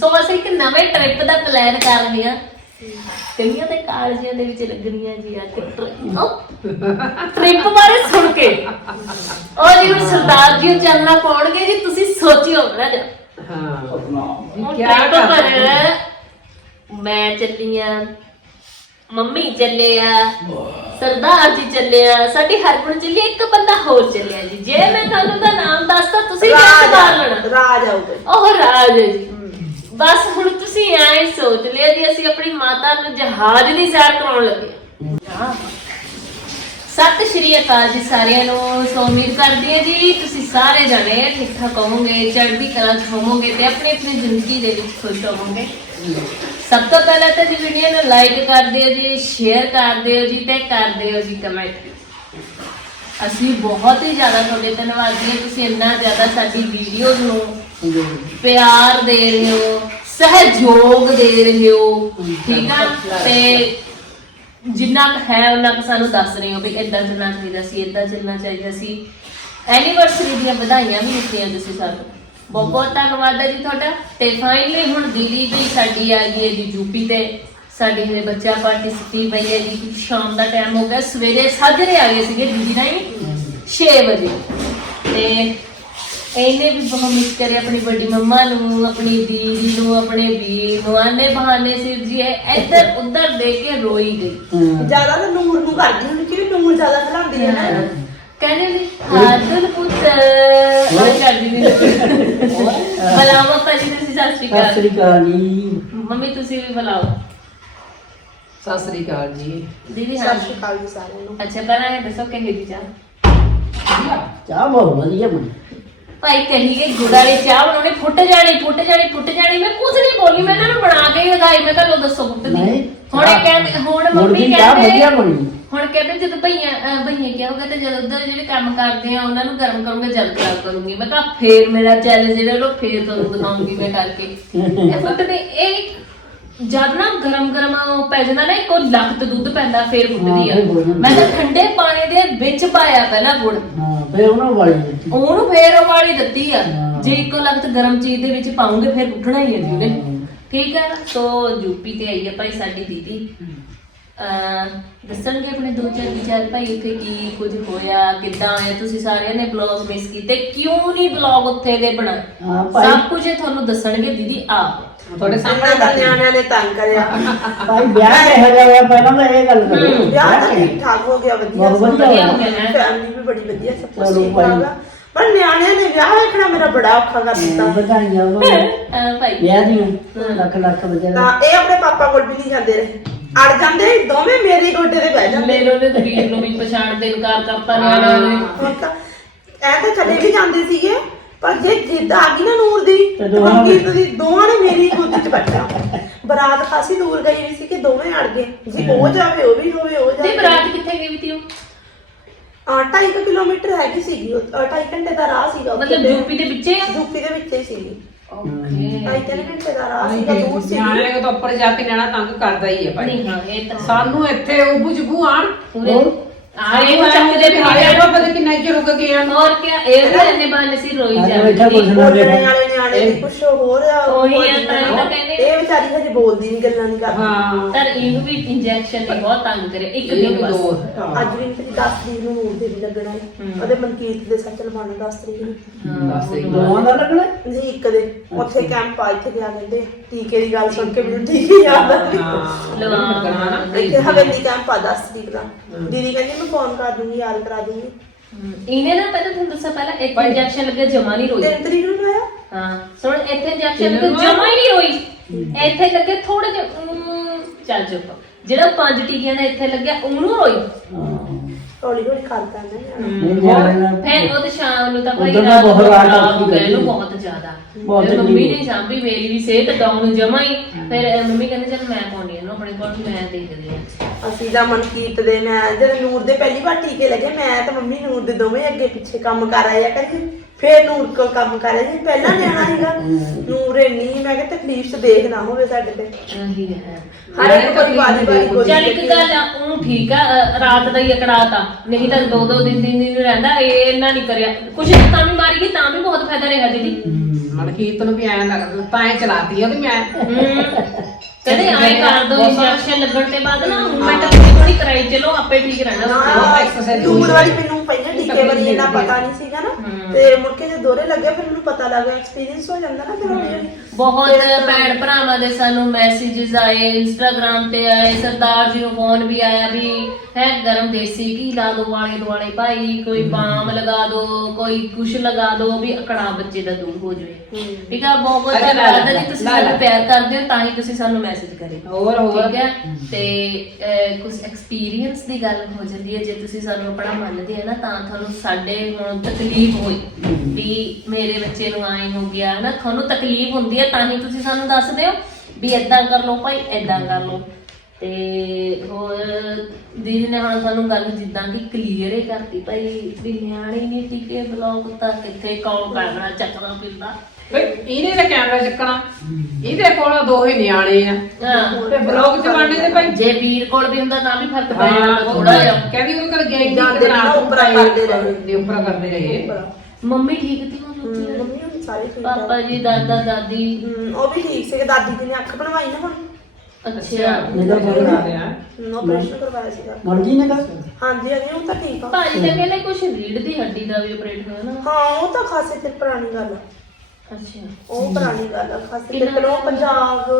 ਸੋ ਅਸੀਂ ਇੱਕ ਨਵੇਂ ਟ੍ਰਿਪ ਦਾ ਪਲਾਨ ਕਰ ਰਹੇ ਹਾਂ। ਕਈਆਂ ਦੇ ਕਾਲਜੀਆਂ ਦੇ ਵਿੱਚ ਲੱਗਣੀਆਂ ਜੀ ਆ ਕਿ ਟ੍ਰਿਪ ਬਾਰੇ ਸੁਣ ਕੇ। ਉਹ ਜੀ ਹੁਣ ਸਰਦਾਰ ਜੀ ਉਹ ਚੱਲਣਾ ਪਾਉਣਗੇ ਜੀ ਤੁਸੀਂ ਸੋਚਿਓ ਨਾ ਜੀ ਹਾਂ। ਕਿਆ ਕਰਨਾ ਪਰ ਮੈਂ ਚੱਲੀ ਆ ਮੰਮੀ ਚੱਲੇ ਆ ਸਰਦਾਰ ਜੀ ਚੱਲੇ ਆ ਸਾਡੀ ਹਰਗੁਣ ਚੱਲੀ ਆ, ਇੱਕ ਬੰਦਾ ਹੋਰ ਚੱਲਿਆ ਜੀ। ਜੇ ਮੈਂ ਤੁਹਾਨੂੰ ਦਾ ਨਾਮ ਦੱਸਦਾ ਤੁਸੀਂ ਮਾਰ ਲੈਣਾ। ਰਾਜ ਆਉਗੇ ਉਹ ਰਾਜ ਹੈ ਜੀ। ਬਸ ਹੁਣ ਤੁਸੀਂ ਐਂ ਸੋਚ ਲਿਆ ਜੀ, ਅਸੀਂ ਆਪਣੀ ਮਾਤਾ ਨੂੰ ਜਹਾਜ਼ ਦੀ ਸੈਰ ਕਰਾਉਣ ਲੱਗੇ ਹਾਂ। ਸਤਿ ਸ਼੍ਰੀ ਅਕਾਲ ਜੀ ਸਾਰਿਆਂ ਨੂੰ, ਸੋ ਉਮੀਦ ਕਰਦੀ ਹਾਂ ਜੀ ਤੁਸੀਂ ਸਾਰੇ ਜਣੇ ਠੀਕ ਠਾਕ ਹੋਵੋਗੇ ਚੜ੍ਹਦੀ ਕਲਾ 'ਚ ਹੋਵੋਗੇ ਤੇ ਆਪਣੀ ਆਪਣੀ ਜ਼ਿੰਦਗੀ ਦੇ ਵਿੱਚ ਖੁਸ਼ ਹੋਵੋਗੇ ਸਭ ਤੋਂ ਪਹਿਲਾਂ ਤਾਂ ਜੀ ਵੀਡੀਓ ਨੂੰ ਲਾਈਕ ਕਰ ਦਿਓ ਜੀ ਸ਼ੇਅਰ ਕਰ ਦਿਓ ਜੀ ਤੇ ਕਰ ਦਿਓ ਜੀ ਕਮੈਂਟ ਅਸੀਂ ਬਹੁਤ ਹੀ ਜ਼ਿਆਦਾ ਤੁਹਾਡੇ ਧੰਨਵਾਦੀ ਹਾਂ, ਤੁਸੀਂ ਇੰਨਾ ਜ਼ਿਆਦਾ ਸਾਡੀ ਵੀਡੀਓਜ਼ ਨੂੰ ਪਿਆਰ ਦੇ ਰਹੇ ਹੋ, ਸਹਿਯੋਗ ਦੇ ਰਹੇ ਹੋ, ਠੀਕ ਆ? ਤੇ ਜਿੰਨਾ ਕੁ ਹੈ, ਉਹਨਾਂ ਕੁ ਸਾਨੂੰ ਦੱਸ ਰਹੇ ਹੋ ਵੀ ਇਦਾਂ ਚੱਲਣਾ ਚਾਹੀਦਾ ਸੀ ਇਦਾਂ ਚੱਲਣਾ ਚਾਹੀਦਾ ਸੀ। ਐਨੀਵਰਸਰੀ ਦੀਆਂ ਵਧਾਈਆਂ ਵੀ ਦਿੱਤੀਆਂ ਤੁਸੀਂ ਸਾਨੂੰ। ਬਹੁਤ ਬਹੁਤ ਧੰਨਵਾਦ ਹੈ ਜੀ ਤੁਹਾਡਾ। ਤੇ ਫਾਈਨਲੀ ਹੁਣ ਦੀਦੀ ਵੀ ਸਾਡੀ ਆ ਗਈ ਹੈ ਜੀ ਯੂਪੀ ਤੇ। ਸਾਡੀ ਹਲੇ ਬੱਚਾ ਪਾਰਟੀ ਸਿੱਟੀ ਪਈ ਹੈ ਜੀ, ਸ਼ਾਮ ਦਾ ਟਾਈਮ ਹੋ ਗਿਆ। ਸਵੇਰੇ ਸਾਜਰੇ ਆ ਗਏ ਸੀਗੇ ਦੀਦੀ ਨਾਲ 6 ਵਜੇ। ਤੇ ਇਹਨੇ ਵੀ ਬਹੁਤ ਮਿਸ ਕਰੇ ਆਪਣੀ ਵੱਡੀ ਮੰਮਾ ਨੂੰ ਆਪਣੀ ਦੀਦੀ ਨੂੰ ਆਪਣੇ ਵੀਰ ਨੂੰ ਆਨੇ ਬਹਾਨੇ ਸਿਰ ਜੀ ਇਹ ਇੱਧਰ ਉੱਧਰ ਦੇਖ ਕੇ ਰੋਈ ਗਈ। ਜ਼ਿਆਦਾ ਤਾਂ ਨੂਰ ਨੂੰ ਕਰਦੀ ਹੁੰਦੀ ਕਿ ਨੂਰ ਜ਼ਿਆਦਾ ਖਲਾਉਂਦੀ ਹੈ ਨਾ। ਕਹਿੰਦੇ ਵੀ ਹਾਦਲ ਪੁੱਤ ਉਹ ਕਰਦੀ ਵੀ ਬਲਾਓ ਪਾਪਾ ਜੀ ਤੁਸੀਂ ਸਤਿ ਸ਼੍ਰੀ ਸਤਿ ਅਕਾਲ ਸ੍ਰੀ ਅਕਾਲ ਜੀ। ਮੰਮੀ ਤੁਸੀਂ ਵੀ ਬੁਲਾਓ। ਸਤਿ ਸ੍ਰੀ ਅਕਾਲ ਜੀ। ਦੀਦੀ ਹਾਂ ਸਤਿ ਸ਼੍ਰੀ ਅਕਾਲ ਜੀ ਸਾਰਿਆਂ ਨੂੰ। ਅੱਛਾ ਪਹਿਲਾਂ ਇਹ ਦੱਸੋ ਕਿ ਦੀ ਚਾਹ? ਚਾਹ ਬਹੁਤ ਵਧੀਆ ਬਣੀ। ਭਾਈ ਕਹੀ ਗਈ ਗੁੜ ਵਾਲੀ ਚਾਹ ਬਣਾਉਣੀ ਫੁੱਟ ਜਾਣੀ ਫੁੱਟ ਜਾਣੀ ਫੁੱਟ ਜਾਣੀ ਮੈਂ ਕੁਝ ਨਹੀਂ ਬੋਲੀ ਮੈਂ ਇਹਨਾਂ ਨੂੰ ਬਣਾ ਕੇ ਹੀ ਲਗਾਈ ਮੈਂ ਕਿਹਾ ਲੋ ਦੱਸੋ ਫੁੱਟਦੀ ਨਹੀਂ, ਹੁਣ ਇਹ ਕਹਿੰਦੇ ਹੁਣ ਗੁੜ ਮੰਮੀ ਦੀ ਚਾਹ ਵਧੀਆ ਕਹਿੰਦੇ ਬਣੀ। ਹੁਣ ਕਹਿੰਦੇ ਜਦੋਂ ਭਈਆਂ ਅਹ ਭਈਏ ਕਿਹਾ ਹੋਗਾ ਤੇ ਜਦੋਂ ਉਧਰ ਜਿਹੜੇ ਕੰਮ ਕਰਦੇ ਆ ਉਹਨਾਂ ਨੂੰ ਗਰਮ ਕਰੂੰਗੇ ਜਲ ਖਰਾਬ ਕਰੂੰਗੀ। ਮੈਂ ਕਿਹਾ ਫੇਰ ਮੇਰਾ ਚੈਲੰਜ ਜਿਹੜਾ ਲੋ ਫੇਰ ਤੁਹਾਨੂੰ ਦਿਖਾਉਂਗੀ ਮੈਂ ਕਰਕੇ। ਇਹ ਫੁੱਟਦੇ ਇਹ ਜਦ ਨਾ ਗਰਮ ਗਰਮ ਪੈ ਜਾਂਦਾ ਨਾ ਇੱਕੋ ਲਖਤ ਦੁੱਧ ਪੈਂਦਾ ਫੇਰ ਫੁੱਟਦੀ ਆ। ਹਾਂ, ਫੇਰ ਮੈਂ ਤਾਂ ਠੰਡੇ ਪਾਣੀ ਦੇ ਵਿੱਚ ਪਾਇਆ ਪਹਿਲਾਂ ਗੁੜ। ਹਾਂ ਫੇਰ ਉਹਨਾਂ ਵਾਲੀ ਦਿੱਤੀ। ਉਹਨੂੰ ਫੇਰ ਉਬਾਲੀ ਦਿੱਤੀ ਆ। ਹਾਂ। ਜੇ ਇੱਕੋ ਲਖਤ ਗਰਮ ਚੀਜ਼ ਦੇ ਵਿੱਚ ਪਾਉਂਗੇ ਫਿਰ ਉੱਠਣਾ ਹੀ ਹੈ ਜੀ ਉਹਨੇ। ਹਾਂ। ਠੀਕ ਹੈ ਸੋ ਯੂਪੀ ਤੇ ਆਈ ਹੈ ਭਾਈ ਸਾਡੀ ਦੀਦੀ। ਅਹ ਦੱਸਣਗੇ ਆਪਣੇ ਦੋ ਚਾਰ ਵਿਚਾਰ ਭਾਈ ਉੱਥੇ ਕੀ ਕੁਝ ਹੋਇਆ ਕਿੱਦਾਂ ਆਏ? ਤੁਸੀਂ ਸਾਰਿਆਂ ਨੇ ਬਲੌਗ ਮਿਸ ਕੀਤੇ। ਕਿਉਂ ਨਹੀਂ ਬਲੌਗ ਉੱਥੇ ਦੇ ਬਣਾਏ? ਹਾਂ ਭਾਈ। ਸਭ ਕੁਝ ਇਹ ਤੁਹਾਨੂੰ ਦੱਸਣਗੇ ਦੀਦੀ ਆਪ। ਤੁਹਾਡੇ ਸਾਹਮਣੇ ਤਾਂ ਨਿਆਣਿਆਂ ਨੇ ਤੰਗ ਕਰਿਆ। ਭਾਈ ਵਿਆਹ ਕਿਹੋ ਜਿਹਾ ਹੋਇਆ? ਪਹਿਲਾਂ ਤਾਂ ਇਹ ਗੱਲ ਕਰੋ ਹੂੰ, ਵਿਆਹ ਤਾਂ ਠੀਕ ਠਾਕ ਹੋ ਗਿਆ ਵਧੀਆ ਬਹੁਤ ਵਧੀਆ ਹੋ ਗਿਆ ਫੈਮਿਲੀ ਵੀ ਬੜੀ ਵਧੀਆ ਸਭ ਕੁਝ ਠੀਕ। ਠਾਕ ਪਰ ਨਿਆਣਿਆਂ ਨੇ ਵਿਆਹ ਵੇਖਣਾ ਮੇਰਾ ਬੜਾ ਔਖਾ ਕਰ ਦਿੱਤਾ। ਵਧਾਈਆਂ ਉਹਨਾਂ ਭਾਈ। ਵਿਆਹ ਦੀਆਂ। ਲੱਖ ਲੱਖ ਵਜੇ ਤਾਂ ਇਹ ਆਪਣੇ ਪਾਪਾ ਕੋਲ ਵੀ ਨਹੀਂ ਜਾਂਦੇ ਰਹੇ। ਅੜ ਜਾਂਦੇ ਦੋਵੇਂ ਮੇਰੇ ਗੋਡੇ ਤੇ ਬਹਿ ਜਾਂਦੇ ਮੇਰੇ ਉਹਨੇ ਤਬੀਰ ਨੂੰ ਵੀ ਪਛਾਣ ਦੇ ਇਨਕਾਰ ਕਰਤਾ ਨਿਆਣਿਆਂ ਨੇ ਐ ਤਾਂ ਚਲੇ ਵੀ ਜਾਂਦੇ ਸੀਗੇ ਪਰ ਜੇ ਜਿੱਦ ਆ ਗਈ ਨਾ ਨੂਰ ਦੀ ਤੇ ਮਨਕੀਰਤ ਦੀ ਦੋਵਾਂ ਨੇ 'ਚ ਬੱਟਾ ਬਰਾਤ ਖਾਸੀ ਦੂਰ ਗਈ ਵੀ ਸੀ ਕਿ ਦੋਵੇਂ ਅੜ ਗਏ। ਜੀ ਉਹ ਜਾਵੇ ਉਹ ਵੀ ਹੋਵੇ ਉਹ ਜਾਵੇ। ਬਰਾਤ ਕਿੱਥੇ ਗਈ ਤੀ ਉਹ? ਆ 2.5 ਕਿਲੋਮੀਟਰ ਹੈਗੀ ਸੀਗੀ 2.5 ਘੰਟੇ ਦਾ ਰਾਹ ਸੀਗਾ ਉੱਥੇ ਮਤਲਬ ਤੇ। ਯੂਪੀ ਦੇ ਵਿੱਚੇ ਆ? ਯੂਪੀ ਦੇ ਵਿੱਚ ਹੀ ਸੀਗੀ। ਓਕੇ। 2.5 ਘੰਟੇ ਦਾ ਰਾਹ ਸੀਗਾ ਦੂਰ ਸੀਗੀ। ਨਿਆਣੇ ਤੋਂ ਉੱਪਰ ਜਾ ਕੇ ਨਿਆਣਾ ਤੰਗ ਕਰਦਾ ਹੀ ਹੈ ਭਾਈ। ਨਹੀਂ ਹਾਂ ਇਹ ਤਾਂ ਸਾਨੂੰ ਇੱਥੇ ਉਬੂ ਜਬੂ ਆਣ ਹੋਰ? ਆਏ ਚੱਕਦੇ ਹਾਲੇ ਫਿਰੇ ਆਪਾਂ ਪਤਾ ਕਿੰਨਾ ਚਿਰ ਹੋ ਗਿਆ ਨੂੰ ਹੋਰ ਕੀ ਇਹ ਵੀ ਇੰਨੇ ਬਹਾਨੇ ਸੀ ਰੋਈ ਅੱਜ ਬੈਠਾ ਕੁਛ ਨਾ ਬੋਲਣੇ ਵੇਖ ਵਾਲੇ ਨਿਆਣੇ ਦੀ ਕੁਛ ਹੋਰ ਆ ਉਹੀ ਆ, ਤਾਂ ਹੀ ਤਾਂ ਕਹਿੰਦੇ। ਇਹ ਵਿਚਾਰੀ ਹਜੇ ਬੋਲਦੀ ਨਹੀਂ ਗੱਲਾਂ ਨਹੀਂ ਕਰਦੀ। ਹਾਂ। ਪਰ ਇਹਨੂੰ ਵੀ ਇੰਜੈਕਸ਼ਨ ਨੇ ਬਹੁਤ ਤੰਗ ਕਰੇ ਇੱਕ ਦਿਨ ਬਸ। ਦੋ ਅੱਜ ਵੀ ਮੇਰੀ 10 ਤਰੀਕ ਨੂੰ ਨੂਰ ਦੇ ਵੀ ਲੱਗਣਾ ਹੈ। ਉਹਦੇ ਮਨਕੀਰਤ ਦੇ ਸੱਚ ਲਵਾਉਣਾ 10 ਤਰੀਕ ਨੂੰ। ਦੋਵਾਂ ਦਾ ਲੱਗਣਾ ਜੀ ਇੱਕ ਦੇ। ਉੱਥੇ ਕੈਂਪ ਆ ਇੱਥੇ ਗਿਆ ਕਹਿੰਦੇ ਟੀਕੇ ਦੀ ਗੱਲ ਸੁਣ ਕੇ ਮੈਨੂੰ ਟੀਕੇ ਯਾਦ ਆ। ਹਾਂ। ਲਵਾ ਇੱਥੇ ਹਵੇਲੀ ਕੈਂਪ ਆ 10 ਤਰੀਕ ਦਾ। ਦੀਦੀ ਕਹਿੰਦੀ ਮੈਂ ਫੋਨ ਕਰ ਦੂੰਗੀ ਯਾਦ ਕਰਾ ਦੂੰਗੀ। ਇਹਨੇ ਨਾ ਪਹਿਲਾਂ ਤੁਹਾਨੂੰ ਦੱਸਿਆ ਪਹਿਲਾਂ ਇੱਕ ਇੰਜੈਕਸ਼ਨ ਲੱਗੇ ਜਮਾ ਨਹੀਂ ਰੋਈ 3 ਤਰੀਕ ਨੂੰ ਆਇਆ ਹਾਂ ਸੁਣ ਇੱਥੇ ਇੰਜੈਕਸ਼ਨ ਲੱਗੇ ਜਮਾ ਹੀ ਨਹੀਂ ਰੋਈ ਇੱਥੇ ਲੱਗੇ ਥੋੜੇ ਜਿਹਾ ਚੱਲ ਚੁੱਪ। ਜਿਹੜਾ ਪੰਜ ਟੀਕਿਆਂ ਦਾ ਇੱਥੇ ਲੱਗਿਆ ਉਹਨੂੰ ਰੋਈ ਹੌਲੀ ਹੌਲੀ ਖਾਲਤਾ ਨਾ। ਇਹ ਨਿਆਣੇ ਨਾਲ ਫਿਰ ਉਹ ਤੇ ਸ਼ਾਮ ਨੂੰ ਤਾਂ ਭਾਈ ਉੱਧਰ ਤਾਂ ਬਹੁਤ ਰਾਤ ਔਖੀ ਹੋ। ਗਈ। ਬਹੁਤ ਜ਼ਿਆਦਾ। ਬਹੁਤ ਫਿਰ ਮੰਮੀ। ਨੇ ਸਾਂਭੀ ਮੇਰੀ ਵੀ ਸਿਹਤ ਡਾਊਨ ਜਮਾ ਹੀ। ਫਿਰ ਅਹ, ਮੰਮੀ ਕਹਿੰਦੇ ਚੱਲ ਮੈਂ ਪਾਉਣੀ ਇਹਨੂੰ ਆਪਣੇ ਕੋਲ ਮੈਂ ਦੇਖਦੀ ਆ ਅਸੀਂ ਤਾਂ ਮਨਕੀਰਤ ਦੇ ਮੈਂ ਜਦੋਂ ਨੂਰ ਦੇ ਪਹਿਲੀ ਵਾਰ ਟੀਕੇ ਲੱਗੇ ਮੈਂ ਤਾਂ ਮੰਮੀ ਨੂਰ ਦੇ ਦੋਵੇਂ ਅੱਗੇ ਪਿੱਛੇ ਕੰਮ ਕਰ ਆਇਆ ਕਰੀ। ਫੇਰ ਨੂਰ ਕੋਲ ਕੰਮ ਕਰ ਰਹੀ ਸੀ ਪਹਿਲਾਂ ਨਿਆਣਾ ਸੀਗਾ। ਨੂਰ ਇੰਨੀ ਮੈਂ ਕਿਹਾ ਤਕਲੀਫ ਚ ਦੇਖ ਨਾ ਹੋਵੇ ਸਾਡੇ ਤੇ। ਇਹੀ ਹੈ। ਹਰ ਇੱਕ ਕੋਈ ਵਾਰੀ ਵਾਰੀ ਕੋਈ ਚੱਲ ਇੱਕ ਗੱਲ ਆ ਉਹਨੂੰ ਠੀਕ ਆ ਅ, ਰਾਤ ਦਾ ਹੀ ਅਕੜਾਤਾ। ਨਹੀਂ ਤਾਂ ਦੋ ਦੋ ਦਿਨ ਤਿੰਨ ਦਿਨ ਰਹਿੰਦਾ ਇਹ ਇਹਨਾਂ ਨਹੀਂ ਕਰਿਆ। ਕੁਛ ਤਾਂ ਵੀ ਮਾਰੀ ਗਈ ਤਾਂ ਵੀ ਬਹੁਤ ਫਾਇਦਾ ਰਿਹਾ ਦੀਦੀ। ਮਨਕੀਰਤ ਨੂੰ ਵੀ ਐਂ ਲੱਗਦਾ ਤਾਂ ਐ ਚਲਾਤੀ ਆ ਤੇ ਮੈਂ। ਹਮ, ਕਹਿੰਦੇ ਆਏ ਕਰ ਦੋ ਇੰਜੈਕਸ਼ਨ ਲੱਗਣ ਤੇ ਬਾਅਦ ਨਾ ਮੂਵਮੈਂਟ ਥੋੜੀ ਥੋੜੀ ਕਰਾਈ ਚਲੋ ਆਪੇ ਠੀਕ ਰਹਿਣਾ ਨਾ exercise ਹੋਈ ਵਾਲੀ ਮੈਨੂੰ ਪਹਿਲਾਂ ਟੀਕੇ ਵਾਲੀ ਇੰਨਾ ਪਤਾ ਨਹੀਂ ਸੀਗਾ ਨਾ। ਤੇ ਮੁੜ ਕੇ ਜੇ ਦੋਰੇ ਲੱਗੇ ਫਿਰ ਮੈਨੂੰ ਪਤਾ ਲੱਗ ਗਿਆ ਐਕਸਪੀਰੀਅੰਸ ਹੋ ਜਾਂਦਾ ਨਾ ਫਿਰ ਹੌਲੀ ਬਹੁਤ ਭੈਣ ਭਰਾਵਾਂ ਦੇ ਸਾਨੂੰ ਮੈਸੇजेस ਆਏ ਇੰਸਟਾਗ੍ਰam ਤੇ ਆਏ ਸਰਦਾਰ ਜੀ ਨੂੰ ਫੋਨ ਵੀ ਆਇਆ ਵੀ ਹੈ ਗਰਮ ਦੇਸੀ ਘੀ ਲਾ ਦੋ ਵਾਲੇ ਦੁਆਲੇ ਭਾਈ ਕੋਈ ਬਾਮ ਲਗਾ ਦੋ ਕੋਈ ਕੁਛ ਲਗਾ ਦੋ ਵੀ ਅਕੜਾ ਬੱਚੇ ਦਾ ਦੂਰ ਹੋ ਜਾਵੇ। ਠੀਕ ਆ ਬਹੁਤ ਬਹੁਤ ਅੱਛਾ, ਲੈ ਧੰਨਵਾਦ ਜੀ ਤੁਸੀਂ ਲੈ। ਸਾਨੂੰ। ਪਿਆਰ ਕਰਦੇ ਹੋ ਤਾਂ ਹੀ ਤੁਸੀਂ ਸਾਨੂੰ ਮੈਸੇਜ ਕਰੇ। ਹੋਰ ਹੋਰ। ਠੀਕ ਹੈ ਤੇ ਕੁਝ ਐਕਸਪੀਰੀਅੰਸ ਦੀ ਗੱਲ ਹੋ ਜਾਂਦੀ ਹੈ ਜੇ ਤੁਸੀਂ ਸਾਨੂੰ ਆਪਣਾ ਮੰਨਦੇ ਆ ਨਾ ਤਾਂ ਤੁਹਾਨੂੰ ਸਾਡੇ ਹੁਣ ਤਕਲੀਫ ਹੋਈ ਵੀ ਮੇਰੇ ਬੱਚੇ ਨੂੰ ਆਏ ਹੋ ਗਿਆ ਨਾ ਤੁਹਾਨੂੰ ਤਕਲੀਫ ਹੁੰਦੀ ਹੈ ਤਾਂ ਹੀ ਤੁਸੀਂ ਸਾਨੂੰ ਦੱਸਦੇ ਹੋ ਵੀ ਇਦਾਂ ਕਰ ਲਓ ਭਾਈ ਇਦਾਂ ਕਰ ਲਓ। ਤੇ ਹੋਰ ਦੀਦੀ ਨੇ ਹੁਣ ਸਾਨੂੰ ਗੱਲ ਜਿੱਦਾਂ ਕਿ ਕਲੀਅਰ ਹੀ ਕਰਤੀ ਭਾਈ ਵੀ ਨਿਆਣੇ ਨਹੀਂ ਟਿਕੇ ਬਲੌਗ ਤਾਂ ਕਿੱਥੇ ਕੌਣ ਕੈਮਰਾ ਚੱਕਣਾ ਫਿਰਦਾ। ਬਈ ਇਹਨੇ ਤਾਂ ਕੈਮਰਾ ਚੱਕਣਾ। ਇਹਦੇ ਕੋਲ ਦੋਹੇ ਨਿਆਣੇ ਆ। ਹਾਂ। ਤੇ ਬਲੌਗ ਚ ਬਣਨੇ ਤੇ ਭਾਈ ਜੇ ਵੀਰ ਕੋਲ ਵੀ ਹੁੰਦਾ ਤਾਂ ਵੀ ਫ਼ਰਕ ਪੈ ਜਾਂਦਾ ਥੋੜਾ ਜਿਹਾ। ਕਹਿੰਦੀ ਉਹ ਕਰ ਗਏ ਜਾਂਦੇ ਨਾ ਉੱਪਰਾਂ ਕਰਦੇ ਰਹੇ। ਨੇ ਉੱਪਰ ਕਰਦੇ ਰਹੇ। ਮੰਮੀ ਠੀਕ ਸੀ ਹੁਣ ਹਮ, ਉੱਥੇ? ਮੰਮੀ ਹੁਣ ਸਾਰੇ ਠੀਕ ਆ। ਪਾਪਾ ਜੀ ਦਾਦਾ ਦਾਦੀ? ਹਮ, ਉਹ ਵੀ ਠੀਕ ਸੀਗੇ। ਦਾਦੀ ਜੀ ਨੇ ਅੱਖ ਬਣਵਾਈ ਨਾ ਹੁਣ? ਅੱਛਾ। ਇਹਦਾ ਕਰਾ ਰਿਹਾ। ਆਪਰੇਸ਼ਨ ਕਰਵਾਇਆ ਸੀਗਾ। ਮਰ ਗਈ ਨਾ ਹਾਂਜੀ ਹਾਂਜੀ ਉਹ ਤਾਂ ਠੀਕ ਆ। ਭਾਜੀ ਤੇ ਕਹਿੰਦੇ ਕੁਝ ਰੀੜ ਦੀ ਹੱਡੀ ਦਾ ਵੀ ਆਪਰੇਟ ਹੋਇਆ ਨਾ। ਹਾਂ ਉਹ ਤਾਂ ਖਾਸੇ ਫਿਰ ਪੁਰਾਣੀ ਗੱਲ ਆ। ਅੱਛਾ। ਉਹ ਪੁਰਾਣੀ ਗੱਲ ਆ ਖਾਸੇ ਫਿਰ ਉਹ ਪੰਜਾਬ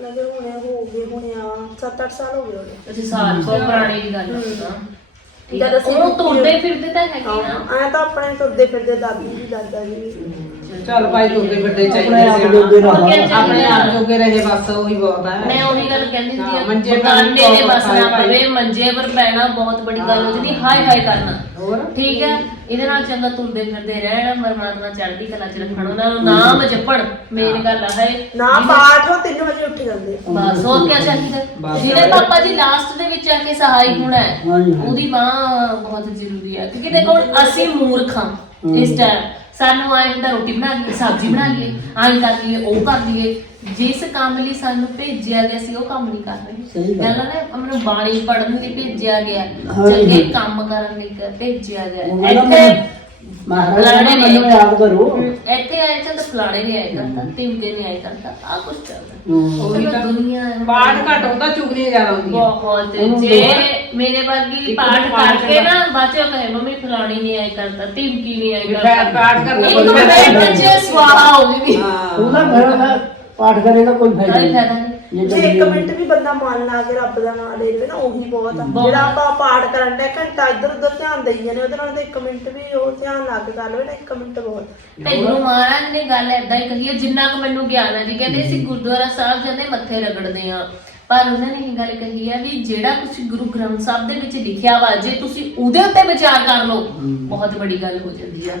ਲਗੇ ਹੋਣੇ ਹੋ ਗਏ ਹੋਣੇ ਆ 7-8 ਸਾਲ ਹੋ ਗਏ ਹੋਣੇ। ਅੱਛਾ ਸਾਲ ਤੋਂ ਪੁਰਾਣੀ ਦੀ ਗੱਲ ਆ। ਠੀਕ ਜਦ ਆ ਅਸੀਂ ਉਹ ਤੁਰਦੇ ਫਿਰਦੇ ਤਾਂ ਹੈਗੇ ਨਾ ਹਾਂ ਐ ਤਾਂ ਆਪਣੇ ਤੁਰਦੇ ਫਿਰਦੇ ਦਾਦੀ ਜੀ ਦਾਦਾ ਜੀ। ਚੱਲ ਭਾਈ ਤੁਰਦੇ ਫਿਰਦੇ ਆਪਣੇ ਆਪ ਚਾਹੀਦੇ ਜੋਗੇ ਨਾ ਹੋਣਾ। ਆਪਣੇ ਆਪ ਜੋਗੇ ਰਹੇ ਬਸ ਉਹੀ ਬਹੁਤ ਹੈ ਮੈਂ ਉਹੀ ਗੱਲ ਕਹਿੰਦੀ ਹਾਂ, ਸੀ ਮੰਜੇ ਪਰ ਦੇ ਬਹੁਤ ਬਸਣਾ ਔਖਾ ਹੈ ਪਵੇ ਮੰਜੇ ਪਰ ਪੈਣਾ ਬਹੁਤ ਬੜੀ ਗੱਲ ਹੋ ਜਾਂਦੀ ਹਾਏ ਹਾਏ ਕਰਨਾ। ਹੋਰ? ਠੀਕ ਹੈ ਇਹਦੇ ਨਾਲ ਚੰਗਾ ਤੁਰਦੇ ਫਿਰਦੇ ਰਹਿਣ ਪਰਮਾਤਮਾ ਚੜ੍ਹਦੀ ਕਲਾ ਚ ਰੱਖਣ ਉਹਨਾਂ ਨੂੰ ਨਾਮ ਜਪਣ ਮੇਨ ਗੱਲ ਆ ਹੈ ਨਾ ਪਾਠ ਉਹ 3 ਵਜੇ ਉੱਠ ਜਾਂਦੇ। ਆ ਬਸ ਹੋਰ ਕੀ ਚਾਹੀਦਾ? ਬਸ। ਜਿਹਨੇ ਪਾਪਾ ਜੀ ਲਾਸਟ ਦੇ ਵਿੱਚ ਆ ਕੇ ਸਹਾਈ ਹੋਣਾ ਹੈ ਹਾਂਜੀ, ਹਾਂਜੀ। ਉਹਦੀ ਬਾਹ ਬਹੁਤ ਜ਼ਰੂਰੀ ਹੈ ਕਿਉਂਕਿ ਦੇਖੋ ਅਸੀਂ ਮੂਰਖ ਹਾਂ ਇਸ ਟਾਈਮ ਸਾਨੂੰ ਆਏ ਹੁੰਦਾ ਰੋਟੀ ਬਣਾ ਲਈਏ ਸਬਜ਼ੀ ਬਣਾ ਲਈਏ ਆਈ ਕਰ ਲਈਏ ਉਹ ਕਰ ਲਈਏ। ਜਿਸ ਕੰਮ ਲਈ ਸਾਨੂੰ ਭੇਜਿਆ ਗਿਆ ਸੀ ਉਹ ਕੰਮ ਨਹੀਂ ਕਰ ਸਹੀ ਰਹੇ ਗੱਲ ਗੱਲ ਹੈ ਮੈਨੂੰ ਬਾਣੀ ਪੜਨ ਲਈ ਭੇਜਿਆ ਗਿਆ ਹਾਂਜੀ। ਚੰਗੇ ਕੰਮ ਕਰਨ ਲਈ ਕ- ਭੇਜਿਆ ਗਿਆ। ਉਹ ਇੱਥੇ ਮਹਾਰਾਜ ਨੇ ਮੈਨੂੰ ਯਾਦ ਕਰੋ। ਇੱਥੇ ਆਏ ਤਾਂ ਫਲਾਣੇ ਨੇ ਆਏ ਕਰਤਾ ਤਿੰਮਕੇ ਨੇ ਆਏ ਕਰਤਾ ਆ ਕੁਛ ਚੱਲਦਾ। ਉਹੀ ਤਾਂ ਦੁਨੀਆ ਹੈ। ਪਾਠ ਘੱਟ ਹੁੰਦਾ ਚੁਗਲੀਆਂ ਜ਼ਿਆਦਾ ਹੁੰਦੀਆਂ। ਬਹੁਤ ਜੇ ਮੇਰੇ ਵਰਗੀ ਪਾਠ ਕਰਕੇ ਨਾ ਬਾਚੋ ਕਹੇ ਮੰਮੀ ਫਲਾਣੀ ਕਰਤਾ ਕਰਤਾ ਪਾਠ ਕਰਨਾ ਸਵਾਹਾ ਹੋ ਗਈ ਉਹਦਾ ਪਾਠ ਕੋਈ ਫਾਇਦਾ ਨਹੀਂ। ਜੇ ਇੱਕ ਮਿੰਟ ਵੀ ਬੰਦਾ ਮਨ ਲਾ ਕੇ ਰੱਬ ਦਾ ਨਾਮ ਲੈ ਲਵੇ ਨਾ ਉਹੀ ਬਹੁਤ ਆ। ਜਿਹੜਾ ਆਪਾਂ ਪਾਠ ਕਰਨ ਦਾ ਘੰਟਾ ਇੱਧਰ ਉੱਧਰ ਧਿਆਨ ਦੇਈ ਜਾਂਦੇ ਉਹਦੇ ਨਾਲ ਤਾਂ ਇੱਕ ਮਿੰਟ ਵੀ ਉਹ ਧਿਆਨ ਲਾ ਕੇ ਕਰ ਲਵੇ ਨਾ ਇੱਕ ਮਿੰਟ ਬਹੁਤ। ਤੇ ਗੁਰੂ ਮਹਾਰਾਜ ਨੇ ਗੱਲ ਏਦਾਂ ਹੀ ਕਹੀ ਹੈ ਜਿੰਨਾ ਕੁ ਮੈਨੂੰ ਗਿਆਨ ਹੈ ਜੀ ਕਹਿੰਦੇ ਅਸੀਂ ਗੁਰਦੁਆਰਾ ਸਾਹਿਬ ਜਾਂਦੇ ਮੱਥੇ ਰਗੜਦੇ ਆ ਪਰ ਉਹਨਾਂ ਨੇ ਇਹ ਗੱਲ ਕਹੀ ਹੈ ਵੀ ਜਿਹੜਾ ਕੁਝ ਗੁਰੂ ਗ੍ਰੰਥ ਸਾਹਿਬ ਦੇ ਵਿੱਚ ਲਿਖਿਆ ਵਾ ਜੇ ਤੁਸੀਂ ਉਹਦੇ ਉੱਤੇ ਵਿਚਾਰ ਕਰ ਲਓ ਬਹੁਤ ਵੱਡੀ ਗੱਲ ਹੋ ਜਾਂਦੀ ਆ।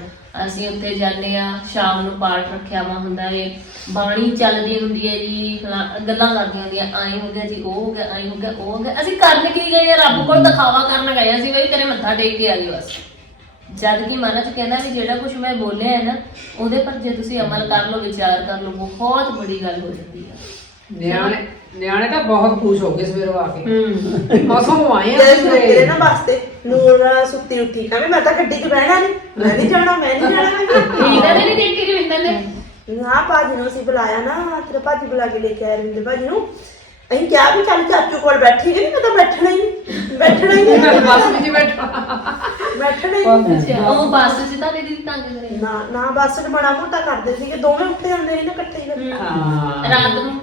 ਅਸੀਂ ਉੱਥੇ ਜਾਂਦੇ ਆ ਸ਼ਾਮ ਨੂੰ ਪਾਠ ਰੱਖਿਆ ਵਾ ਹੁੰਦਾ ਏ। ਬਾਣੀ ਚੱਲਦੀ ਹੁੰਦੀ ਹੈ ਜੀ ਫਲਾ- ਗੱਲਾਂ ਕਰਦੀਆਂ ਹੁੰਦੀਆਂ, ਆਏ ਹੋ ਗਿਆ ਜੀ, ਉਹ ਹੋ ਗਿਆ, ਆਏ ਹੋ ਗਿਆ, ਉਹ ਹੋ ਗਿਆ। ਅਸੀਂ ਕਰਨ ਕੀ ਗਏ ਆ? ਰੱਬ ਕੋਲ ਦਿਖਾਵਾ ਕਰਨ ਗਏ ਅਸੀਂ ਬਈ ਤੇਰੇ ਮੱਥਾ ਟੇਕ ਕੇ ਆ ਬਸ। ਜਦ ਕਿ ਮਨ ਚ ਕਹਿੰਦਾ ਵੀ ਜਿਹੜਾ ਕੁਝ ਮੈਂ ਬੋਲਿਆ ਹੈ ਨਾ, ਉਹਦੇ ਪਰ ਜੇ ਤੁਸੀਂ ਅਮਲ ਕਰ ਲਓ, ਵਿਚਾਰ ਕਰ ਲਓ, ਬਹੁਤ ਬੜੀ ਗੱਲ ਹੋ ਜਾਂਦੀ ਹੈ ਨਿਆਣੇ ਨਿਆਣੇ ਤਾਂ ਬਹੁਤ ਖੁਸ਼ ਹੋ ਗਏ ਸਵੇਰੋਂ ਆ ਕੇ। ਹੂੰ। ਮੌਸਮ ਆਏ ਆ ਤੇ ਸਵੇਰੇ। ਮੇਰੇ ਨਾ ਵਾਸਤੇ ਨੂਰ ਸੁੱਤੀ ਉੱਠੀ। ਕਹਿੰਦੇ ਮੈਂ ਤਾਂ ਗੱਡੀ 'ਚ ਬਹਿਣਾ ਨਹੀਂ ਮੈਂ ਨਹੀਂ ਜਾਣਾ ਮੈਂ ਨਹੀਂ ਜਾਣਾ। ਮੈਂ ਕਿਹਾ, ਇਹਨਾਂ ਨੇ ਨਹੀਂ ਦੇਖੀ ਰਵਿੰਦਰ ਨੇ? ਨਾ ਭਾਜੀ ਨੂੰ ਅਸੀਂ ਬੁਲਾਇਆ ਨਾ ਤੇਰਾ ਭਾਜੀ ਬੁਲਾ ਕੇ ਲੈ ਕੇ ਆਇਆ ਰਿੰਦੇ ਭਾਜੀ ਨੂੰ। ਅਸੀਂ ਕਿਹਾ ਵੀ ਚੱਲ ਚਾਚੂ ਕੋਲ ਬੈਠੀ ਗਈ ਮੈਂ ਤਾਂ ਬੈਠਣਾ ਹੀ ਨਹੀਂ ਬੈਠਣਾ ਹੀ ਮੈਂ ਨਹੀਂ ਬੱਸ ਵਿੱਚ ਬੈਠਾ। ਬੈਠਣਾ ਹੀ ਨਹੀਂ ਅੱਛਾ ਉਹ ਬੱਸ 'ਚ ਤਾਂ ਦੀਦੀ ਤੰਗ ਕਰੇ। ਨਾ ਨਾ ਬੱਸ 'ਚ ਬੜਾ ਮੋਟਾ ਕਰਦੇ ਸੀਗੇ। ਦੋਵੇਂ ਉੱਠ ਜਾਂਦੇ ਸੀ ਨਾ ਇਕੱਠੇ ਹੀ। ਹਾਂ। ਰਾਤ ਨੂੰ।